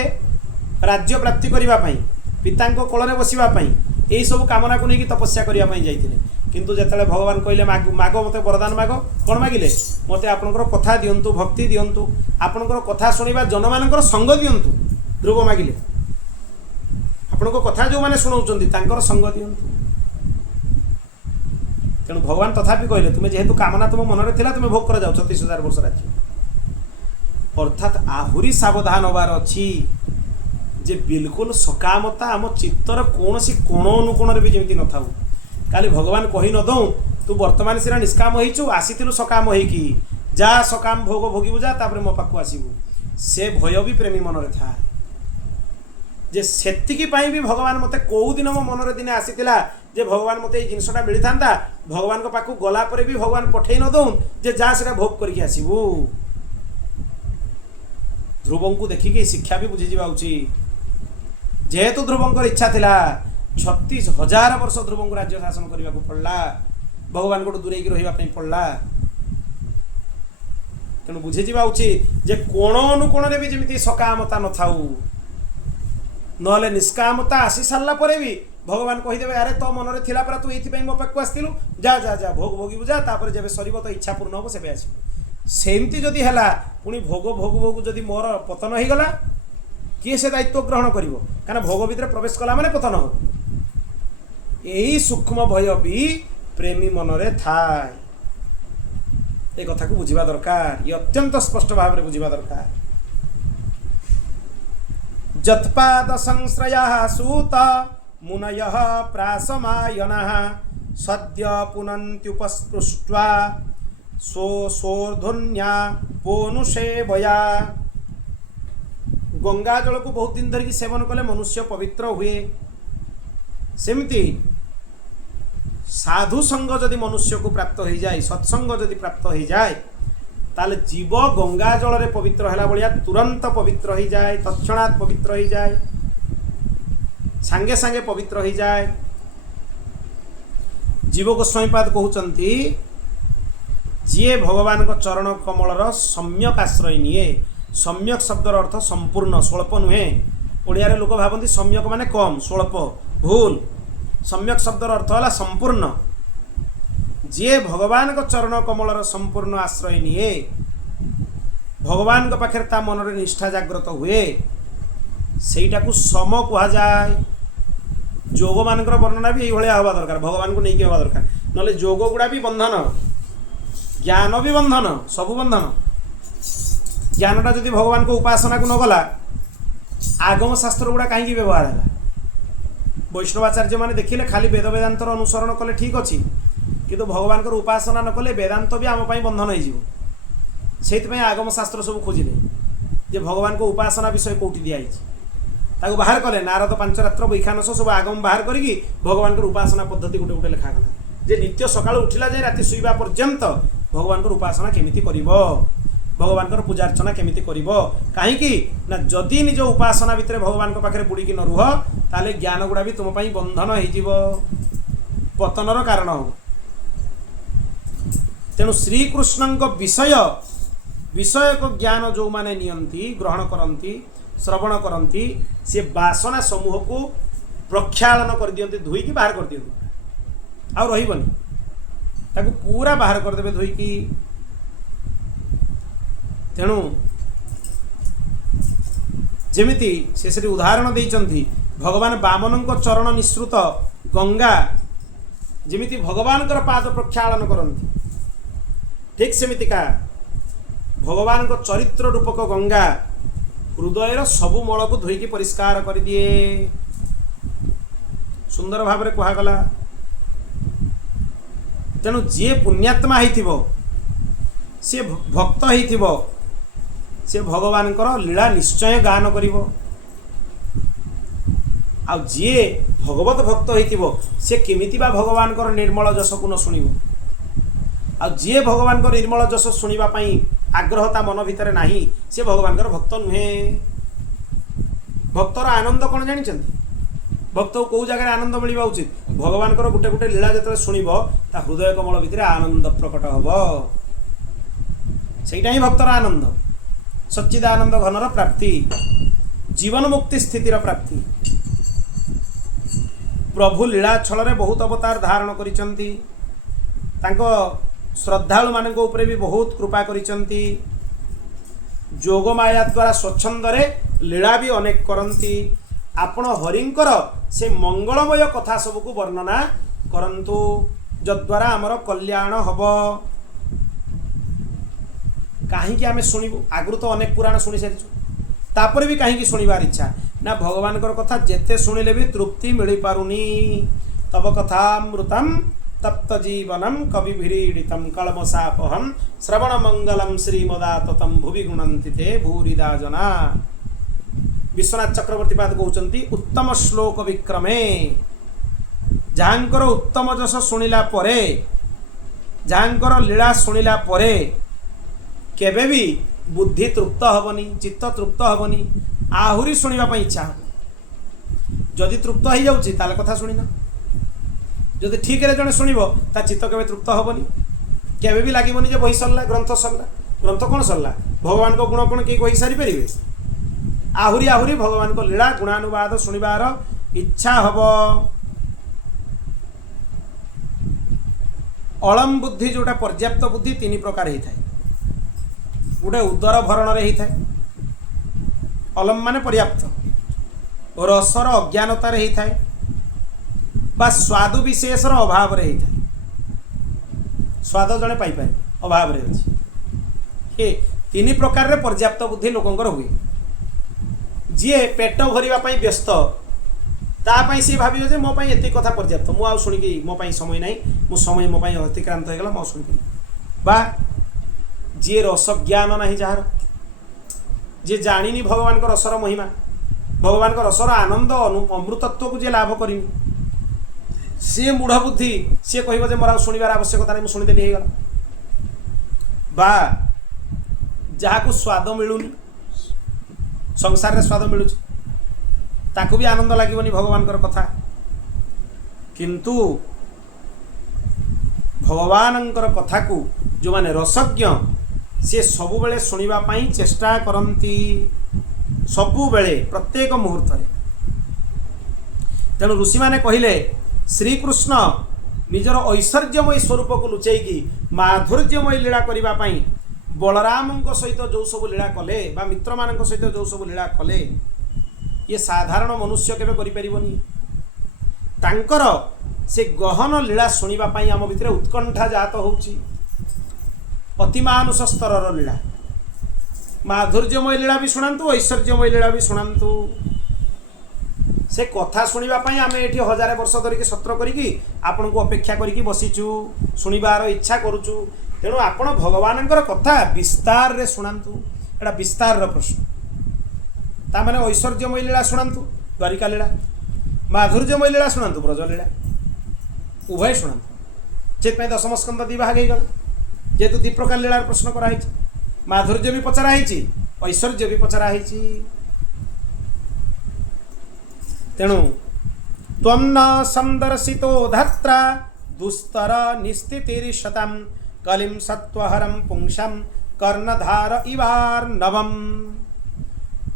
राज्य प्राप्ति करिबा पई, पितांको कोଳରେ बसिबा पई, एई सब कामना को नहीं तपस्या करिबा पई जाइथिले। किंतु जेतेले भगवान कहले माग मते वरदान माग, कोन मागिले? मते आपनकर कथा दियंतु, भक्ति दियंतु, आपनकर कथा सुनिबा जन मानकर संग दियंतु। ध्रुव मागिले ଆପଣଙ୍କ କଥା ଯେଉଁମାନେ ଶୁଣାଉଛନ୍ତି ତାଙ୍କର ସଙ୍ଗ ଦିଅନ୍ତୁ। ତେଣୁ ଭଗବାନ ତଥାପି କହିଲେ ତୁମେ ଯେହେତୁ କାମନା ତୁମ ମନରେ ଥିଲା ତୁମେ ଭୋଗ କରାଯାଉ 36,000 ବର୍ଷ ରାଜ୍ୟ। ଅର୍ଥାତ୍ ଆହୁରି ସାବଧାନ ହେବାର ଅଛି ଯେ ବିଲକୁଲ ସକାମତା ଆମ ଚିତ୍ତର କୌଣସି କୋଣ ଅନୁକୋଣରେ ବି ଯେମିତି ନଥାଉ। କାଲି ଭଗବାନ କହି ନ ଦଉଁ ତୁ ବର୍ତ୍ତମାନ ସିନା ନିଷ୍କାମ ହେଇଛୁ, ଆସିଥିଲୁ ସକାମ ହେଇକି, ଯା ସକାମ ଭୋଗ ଭୋଗିବୁ, ଯା ତାପରେ ମୋ ପାଖକୁ ଆସିବୁ। ସେ ଭୟ ବି ପ୍ରେମୀ ମନରେ ଥାଏ ଯେ ସେତିକି ପାଇଁ ବି ଭଗବାନ ମୋତେ କେଉଁ ଦିନ ମୋ ମନରେ ଦିନେ ଆସିଥିଲା ଯେ ଭଗବାନ ମୋତେ ଏଇ ଜିନିଷଟା ମିଳିଥାନ୍ତା, ଭଗବାନଙ୍କ ପାଖକୁ ଗଲା ପରେ ବି ଭଗବାନ ପଠେଇ ନ ଦଉଁ ଯେ ଯା ସେଟା ଭୋଗ କରିକି ଆସିବୁ। ଧ୍ରୁବଙ୍କୁ ଦେଖିକି ଶିକ୍ଷା ବି ବୁଝିଯିବା ଉଚିତ। ଯେହେତୁ ଧ୍ରୁବଙ୍କର ଇଚ୍ଛା ଥିଲା 36,000 ବର୍ଷ ଧ୍ରୁବଙ୍କୁ ରାଜ୍ୟ ଶାସନ କରିବାକୁ ପଡ଼ିଲା, ଭଗବାନଙ୍କଠୁ ଦୂରେଇକି ରହିବା ପାଇଁ ପଡ଼ିଲା। ତେଣୁ ବୁଝିଯିବା ଉଚିତ ଯେ କୋଣ ଅନୁକୋଣରେ ବି ଯେମିତି ସକାମତା ନଥାଉ, ନହେଲେ ନିଷ୍କାମତା ଆସି ସାରିଲା ପରେ ବି ଭଗବାନ କହିଦେବେ ଆରେ ତୋ ମନରେ ଥିଲା ପରା, ତୁ ଏଇଥିପାଇଁ ମୋ ପାଖକୁ ଆସିଥିଲୁ, ଯା ଯା ଯା ଭୋଗ ଭୋଗିବୁ, ଯା ତାପରେ ଯେବେ ସରିବ ତ ଇଚ୍ଛା ପୂର୍ଣ୍ଣ ହେବ ସେବେ ଆସିବୁ। ସେମିତି ଯଦି ହେଲା ପୁଣି ଭୋଗ ଭୋଗ ଭୋଗ ଯଦି ମୋର ପତନ ହେଇଗଲା, କିଏ ସେ ଦାୟିତ୍ୱ ଗ୍ରହଣ କରିବ? କାରଣ ଭୋଗ ଭିତରେ ପ୍ରବେଶ କଲା ମାନେ ପତନ ହେବ। ଏହି ସୂକ୍ଷ୍ମ ଭୟ ବି ପ୍ରେମୀ ମନରେ ଥାଏ। ଏ କଥାକୁ ବୁଝିବା ଦରକାର, ଇଏ ଅତ୍ୟନ୍ତ ସ୍ପଷ୍ଟ ଭାବରେ ବୁଝିବା ଦରକାର। ଯତ୍ପାଦ ସଂଶ୍ରୟଃ ସୂତ ମୁନୟଃ ପ୍ରାସମାୟନଃ ସଦ୍ୟ ପୁନନ୍ତ୍ୟୁପସ୍ପୃष्ट्वा ସୋର୍ଧନ୍ୟା ପୋନୁଷେବୟା। ଗଙ୍ଗା ଜଳକୁ ବହୁତ ଦିନ ଧରିକି ସେବନ କଲେ ମନୁଷ୍ୟ ପବିତ୍ର ହୁଏ। ସେମିତି ସାଧୁ ସଙ୍ଗ ଯଦି ମନୁଷ୍ୟକୁ ପ୍ରାପ୍ତ ହୋଇଯାଏ, ସତ୍ସଙ୍ଗ ଯଦି ପ୍ରାପ୍ତ ହୋଇଯାଏ, ତାହେଲେ ଜୀବ ଗଙ୍ଗା ଜଳରେ ପବିତ୍ର ହେଲା ଭଳିଆ ତୁରନ୍ତ ପବିତ୍ର ହୋଇଯାଏ, ତତ୍କ୍ଷଣାତ୍ ପବିତ୍ର ହୋଇଯାଏ, ସାଙ୍ଗେ ସାଙ୍ଗେ ପବିତ୍ର ହୋଇଯାଏ। ଜୀବ ଗୋସ୍ୱାମୀପାଦ କହୁଛନ୍ତି ଯିଏ ଭଗବାନଙ୍କ ଚରଣ କମଳର ସମ୍ୟକ୍ ଆଶ୍ରୟ ନିଏ। ସମ୍ୟକ୍ ଶବ୍ଦର ଅର୍ଥ ସମ୍ପୂର୍ଣ୍ଣ, ସ୍ୱଳ୍ପ ନୁହେଁ। ଓଡ଼ିଆରେ ଲୋକ ଭାବନ୍ତି ସମ୍ୟକ୍ ମାନେ କମ୍, ସ୍ୱଳ୍ପ, ଭୁଲ। ସମ୍ୟକ୍ ଶବ୍ଦର ଅର୍ଥ ହେଲା ସମ୍ପୂର୍ଣ୍ଣ। ଯିଏ ଭଗବାନଙ୍କ ଚରଣ କମଳର ସମ୍ପୂର୍ଣ୍ଣ ଆଶ୍ରୟ ନିଏ, ଭଗବାନଙ୍କ ପାଖରେ ତା ମନରେ ନିଷ୍ଠା ଜାଗ୍ରତ ହୁଏ, ସେଇଟାକୁ ସମ କୁହାଯାଏ। ଯୋଗମାନଙ୍କର ବର୍ଣ୍ଣନା ବି ଏଇଭଳିଆ ହେବା ଦରକାର, ଭଗବାନଙ୍କୁ ନେଇକି ହେବା ଦରକାର। ନହେଲେ ଯୋଗ ଗୁଡ଼ା ବି ବନ୍ଧନ, ଜ୍ଞାନ ବି ବନ୍ଧନ, ସବୁ ବନ୍ଧନ। ଜ୍ଞାନଟା ଯଦି ଭଗବାନଙ୍କ ଉପାସନାକୁ ନ ଗଲା, ଆଗମ ଶାସ୍ତ୍ର ଗୁଡ଼ା କାହିଁକି ବ୍ୟବହାର ହେଲା? ବୈଷ୍ଣବାଚାର୍ଯ୍ୟମାନେ ଦେଖିଲେ ଖାଲି ବେଦ ବେଦାନ୍ତର ଅନୁସରଣ କଲେ ଠିକ୍ ଅଛି, କିନ୍ତୁ ଭଗବାନଙ୍କର ଉପାସନା ନ କଲେ ବେଦାନ୍ତ ବି ଆମ ପାଇଁ ବନ୍ଧନ ହେଇଯିବ। ସେଇଥିପାଇଁ ଆଗମ ଶାସ୍ତ୍ର ସବୁ ଖୋଜିଲେ ଯେ ଭଗବାନଙ୍କ ଉପାସନା ବିଷୟ କେଉଁଠି ଦିଆହେଇଛି, ତାକୁ ବାହାର କଲେ। ନାରଦ ପାଞ୍ଚରାତ୍ର ବୈଖାନସ ସବୁ ଆଗମ ବାହାର କରିକି ଭଗବାନଙ୍କର ଉପାସନା ପଦ୍ଧତି ଗୋଟେ ଗୋଟେ ଲେଖାଗଲା ଯେ ନିତ୍ୟ ସକାଳୁ ଉଠିଲା ଯାଏ ରାତି ଶୋଇବା ପର୍ଯ୍ୟନ୍ତ ଭଗବାନଙ୍କର ଉପାସନା କେମିତି କରିବ, ଭଗବାନଙ୍କର ପୂଜାର୍ଚ୍ଚନା କେମିତି କରିବ। କାହିଁକି ନା ଯଦି ନିଜ ଉପାସନା ଭିତରେ ଭଗବାନଙ୍କ ପାଖରେ ବୁଡ଼ିକି ନ ରୁହ, ତାହେଲେ ଜ୍ଞାନ ଗୁଡ଼ା ବି ତୁମ ପାଇଁ ବନ୍ଧନ ହେଇଯିବ, ପତନର କାରଣ ହେବ। ତେଣୁ ଶ୍ରୀକୃଷ୍ଣଙ୍କ ବିଷୟକ ଜ୍ଞାନ ଯେଉଁମାନେ ନିଅନ୍ତି, ଗ୍ରହଣ କରନ୍ତି, ଶ୍ରବଣ କରନ୍ତି, ସେ ବାସନା ସମୂହକୁ ପ୍ରକ୍ଷାଳନ କରିଦିଅନ୍ତି, ଧୋଇକି ବାହାର କରିଦିଅନ୍ତି, ଆଉ ରହିବନି, ତାକୁ ପୁରା ବାହାର କରିଦେବେ ଧୋଇକି। ତେଣୁ ଯେମିତି ସେ ସେଠି ଉଦାହରଣ ଦେଇଛନ୍ତି, ଭଗବାନ ବାମନଙ୍କ ଚରଣ ନିଃସୃତ ଗଙ୍ଗା ଯେମିତି ଭଗବାନଙ୍କର ପାଦ ପ୍ରକ୍ଷାଳନ କରନ୍ତି, ଠିକ୍ ସେମିତିକା ଭଗବାନଙ୍କ ଚରିତ୍ର ରୂପକ ଗଙ୍ଗା ହୃଦୟର ସବୁ ମଳକୁ ଧୋଇକି ପରିଷ୍କାର କରିଦିଏ। ସୁନ୍ଦର ଭାବରେ କୁହାଗଲା। ତେଣୁ ଯିଏ ପୁଣ୍ୟାତ୍ମା ହେଇଥିବ, ସିଏ ଭକ୍ତ ହେଇଥିବ, ସେ ଭଗବାନଙ୍କର ଲୀଳା ନିଶ୍ଚୟ ଗାନ କରିବ। ଆଉ ଯିଏ ଭଗବତ ଭକ୍ତ ହେଇଥିବ, ସେ କେମିତି ବା ଭଗବାନଙ୍କର ନିର୍ମଳ ଯଶକୁ ନ ଶୁଣିବ? ଆଉ ଯିଏ ଭଗବାନଙ୍କର ନିର୍ମଳ ଯଶ ଶୁଣିବା ପାଇଁ ଆଗ୍ରହ ତା ମନ ଭିତରେ ନାହିଁ, ସେ ଭଗବାନଙ୍କର ଭକ୍ତ ନୁହେଁ। ଭକ୍ତର ଆନନ୍ଦ କ'ଣ ଜାଣିଛନ୍ତି? ଭକ୍ତକୁ କେଉଁ ଜାଗାରେ ଆନନ୍ଦ ମିଳିବା ଉଚିତ? ଭଗବାନଙ୍କର ଗୋଟେ ଗୋଟେ ଲୀଳା ଯେତେବେଳେ ଶୁଣିବ, ତା ହୃଦୟ କମଳ ଭିତରେ ଆନନ୍ଦ ପ୍ରକଟ ହେବ। ସେଇଟା ହିଁ ଭକ୍ତର ଆନନ୍ଦ, ସଚ୍ଚିଦାନନ୍ଦ ଘନର ପ୍ରାପ୍ତି, ଜୀବନ ମୁକ୍ତି ସ୍ଥିତିର ପ୍ରାପ୍ତି। ପ୍ରଭୁ ଲୀଳା ଛଳରେ ବହୁତ ଅବତାର ଧାରଣ କରିଛନ୍ତି, ତାଙ୍କ ଶ୍ରଦ୍ଧାଳୁମାନଙ୍କ ଉପରେ ବି ବହୁତ କୃପା କରିଛନ୍ତି। ଯୋଗମାୟା ଦ୍ୱାରା ସ୍ୱଚ୍ଛନ୍ଦରେ ଲୀଳା ବି ଅନେକ କରନ୍ତି। आपण हरिंकर से मंगलमय कथा सबको वर्णना करंतु जद्वारा आमर कल्याण हब। कहीं आम शुणु आगु तो अनेक पुराण शुणी सारी तापर भी कहीं शुणवार इच्छा ना भगवान कथा जेते शुणिले भी तृप्ति मिल पारुनी। तब कथामृतम तप्त जीवनम कविभिरीडितम कलमशापहम श्रवण मंगलम श्रीमदाततम भुवि गुणन्ति ते भूरिदा जना। विश्वनाथ चक्रवर्ती पाद कहते उत्तम श्लोक विक्रमे जहाँकर उत्तम जस शुणिला परे जहाँकर लीला शुणिला परे केबे भी बुद्धि तृप्त हबनी चित्त तृप्त हबनी आहुरी शुणा इच्छा हम। जदि तृप्त हो जाऊँगी ताले कथा शुणी ना जदि ठीक है जड़े शुणव ता चित्त केबे तृप्त हबनी केबे भी लगभग जे बही सरला ग्रंथ सरला ग्रंथ कौन सरला भगवान को गुण कौन किए कही सारी पारे आहुरी आहुरी भगवान को लीला गुणानुवाद शुणिबार इच्छा हब। अलम बुद्धि जोटा पर्याप्त बुद्धि तीन प्रकार होता है। गोटे उदर भरण होता है अलम माने पर्याप्त और रसर अज्ञानतार होता है बा स्वादु विशेषर अभाव रे होता है। स्वाद जड़े पाइपारे अभाव रे अच्छे ये तीन प्रकार रे पर्याप्त बुद्धि लोकंकर हुए। जी पेट भरवाई व्यस्त तापाई सी भाव जे मो ये कथा पर्याप्त मुझे शुणिकी मो समय ना मो समय मो अतिक्रांत होगा मो शुणिकी बा जी रस ज्ञान ना जार जी जानी भगवान को रसर महिमा भगवान को रसर आनंद अमृतत्व को जी लाभ करी सी मूढ़ बुद्धि सी कह मोर शुणवार आवश्यकता नहीं शुणीदेली होगा बा जहाँ को स्वाद मिलूनी संसार रे स्वाद मिलूँ ताकू भी आनंद लगे भगवान कथा किंतु भगवान कथा को जो माने रसज्ञ सी सबु बेले शुणा चेष्टा करती सबु बेले प्रत्येक मुहूर्त तेणु ऋषि माने कहले श्रीकृष्ण निजर ऐश्वर्यमय स्वरूप को लुचैकी माधुर्यमय लीला करने बलराम सहित जो सब लीला कले बा मित्र मान सहित जो सब लीला कले ये साधारण मनुष्य केबे करि परिबनी। तांकर से गहन लीला शुणापी आम भितर उत्कंठा जात होउची अतिमानुष स्तर लीला माधुर्यमय लीला भी शुणातु ऐश्वर्यमय लीला भी शुणातु से कथा शुणापी आम ये 1000 वर्ष धरिकी सत्र करी आपण को अपेक्षा करी बसीचु शुणिबार इच्छा करुचु। तेणु आपण भगवान कथा विस्तार रे शुणातु एटा विस्तार प्रश्न ता माने ऐश्वर्यमय लीला शुणातु द्वारिका लीला माधुर्यमय लीला शुणातु ब्रज लीला उभय शुणातु से दशम स्कंद दी भाग हो जेहेतु दी प्रकार लीलार प्रश्न कराई माधुर्य भी पचराई ऐश्वर्य भी पचराई तेणु त्वं न संदर्शितो धात्रा दुस्तर निस्थितिरिशतं कलिं सत्वहरं पुंसं कर्णधार इवार्णवम्।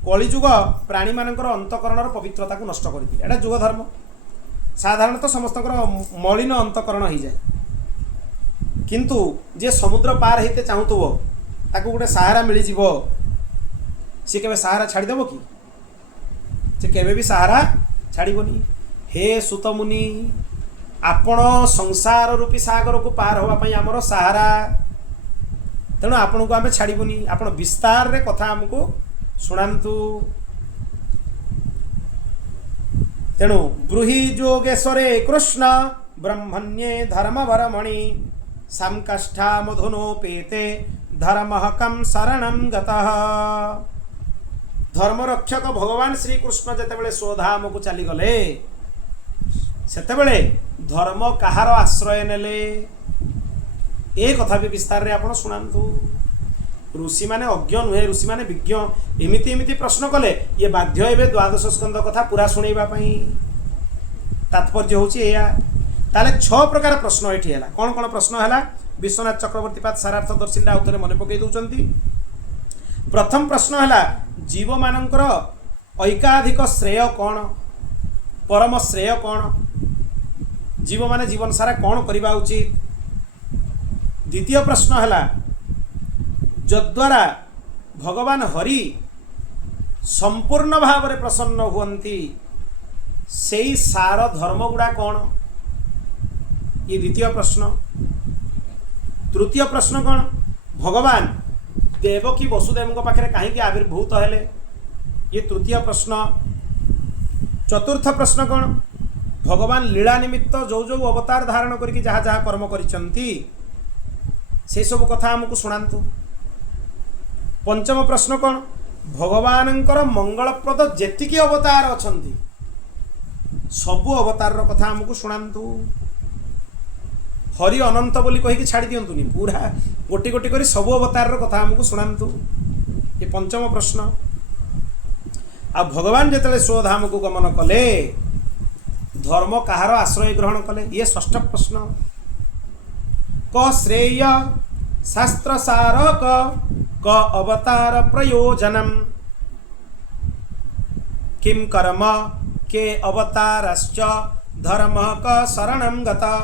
कलिजुग प्राणी मानकर अंतकरण पवित्रता को नष्ट कर दिए एटा जुग धर्म साधारणतः समस्त मलिन अंतकरण हो जाए किंतु जे समुद्र पार होते चाहूव ताकू गोटे सहारा मिल सी केबे सहारा छाड़देव कि से केबे भी सहारा छाड़बनी। हे सुतमुनि आपण संसार रूपी सागर को पार होगापी आमर सहारा तेणु आपण को आम छाड़बनी आपण विस्तार रे कथा आमको शुणातु। तेणु ब्रूहि जोगेश्वरे कृष्ण ब्रह्मण्ये धर्मवरमणि संकष्ठा मधुनोपेते धर्महकं शरणं गतः। धर्मरक्षक भगवान श्री कृष्ण जेतेबेले स्वधाम को चलीगले सेतेबेले धर्म कहार आश्रय नेले ए कथा भी विस्तार रे आपण शुणातु। ऋषि माने अज्ञ नुहे ऋषि माने विज्ञ एमिति एमिति प्रश्न कले ये बाध्य एबे द्वादश स्कंद कथा पूरा शुणैबा पई तात्पर्य होची एया। ताले 6 प्रकार प्रश्न एठी हैला कोन कोन प्रश्न हैला विश्वनाथ चक्रवर्ती पाद सारार्थ दर्शिला आउथरे मने पकई दउचंती। प्रथम प्रश्न हैला जीव मानकर ऐकाधिक श्रेय कौन परम श्रेय कौन जीव माने जीवन सारा कौन करवा उचित। द्वितीय प्रश्न हैला जद्वारा भगवान हरि संपूर्ण भाव में प्रसन्न हुअन्ति से सार धर्म गुड़ा कौन, ये द्वितीय प्रश्न। तृतीय प्रश्न कौन, भगवान देवकी वसुदेव पाखे कहीं आविर्भूत हेले, ये तृतीय प्रश्न। चतुर्थ प्रश्न कौन, भगवान लीला निमित्त जो जो अवतार धारण करके जहाँ जहाँ कर्म करिसंती से सब कथा हमको शुणातु। पंचम प्रश्न कौन, भगवानंकर मंगलप्रद जेतिकी अवतार अछंती सबु अवतार कथा हमको शुणातु। हरि अनंत बोली कहीकि छाड़ी दियंतुनी, पूरा गोटी गोटी करी सबु अवतार कथा हमको शुणातु। ये पंचम प्रश्न। आ भगवान जिते स्वधाम को गमन कले धर्म कहार आश्रय ग्रहण कले, ये षष्ठ प्रश्न। क श्रेय शास्त्र सार क अवतार प्रयोजनम किम कर्म के अवतारश्च धर्म क शरणम गता।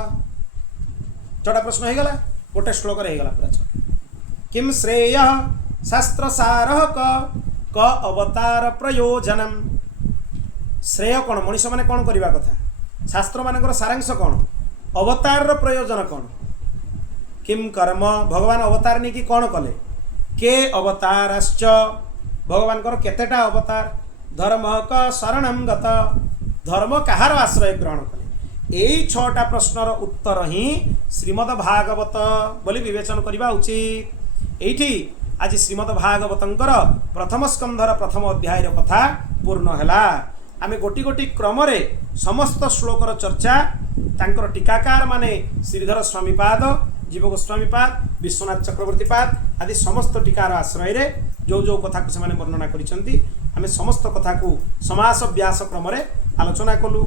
छटा प्रश्न हो गला, गोटे श्लोक रे हो गला पूरा छटा। किम श्रेय शास्त्र सार क अवतार प्रयोजनम, श्रेय कौन, मनीष मैंने कौन करवा कथा, शास्त्र मानकर सारांश कौन, अवतार प्रयोजन कौन, किम कर्म भगवान अवतार नहीं कि कौन कले, के अवतारश्च भगवान केतेटा अवतार, धर्म क शरणम गत धर्म कहार आश्रय ग्रहण कले। यही छटा प्रश्नर उत्तर ही श्रीमद् भागवत बोली विवेचन करवा उचित। एठी आज श्रीमद् भागवतंकर प्रथम स्कंधर प्रथम अध्यायर कथा पूर्ण हैला। आमे गोटी गोटी क्रम रे समस्त श्लोकर चर्चा तांकर टीकाकार माने श्रीधर स्वामीपाद, जीव गोस्वामीपाद, विश्वनाथ चक्रवर्तीपाद आदि समस्त टीकार आश्रय रे जो जो कथा को से माने वर्णना करिसंती आमे समस्त कथा को समास व्यास क्रम रे आलोचना कलु।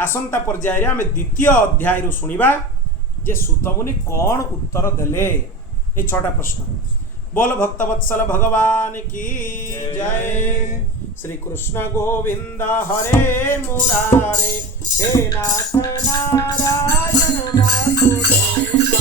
आसंता पर्याय रे आमे द्वितीय अध्याय रो सुनिबा जे सुतमुनि कौन उत्तर देले ए छटा प्रश्न। बोल भक्तवत्सल भगवान की जय। श्री कृष्ण गोविंद हरे मुरारे, हे नाथ नारायण वासुदेव।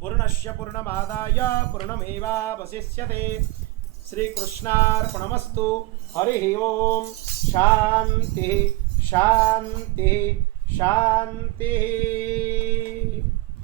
पूर्णस्य पूर्णमादाय पूर्णमेवावशिष्यते। श्रीकृष्णार्पणमस्तु। हरि ओम। शांति शांति शांति।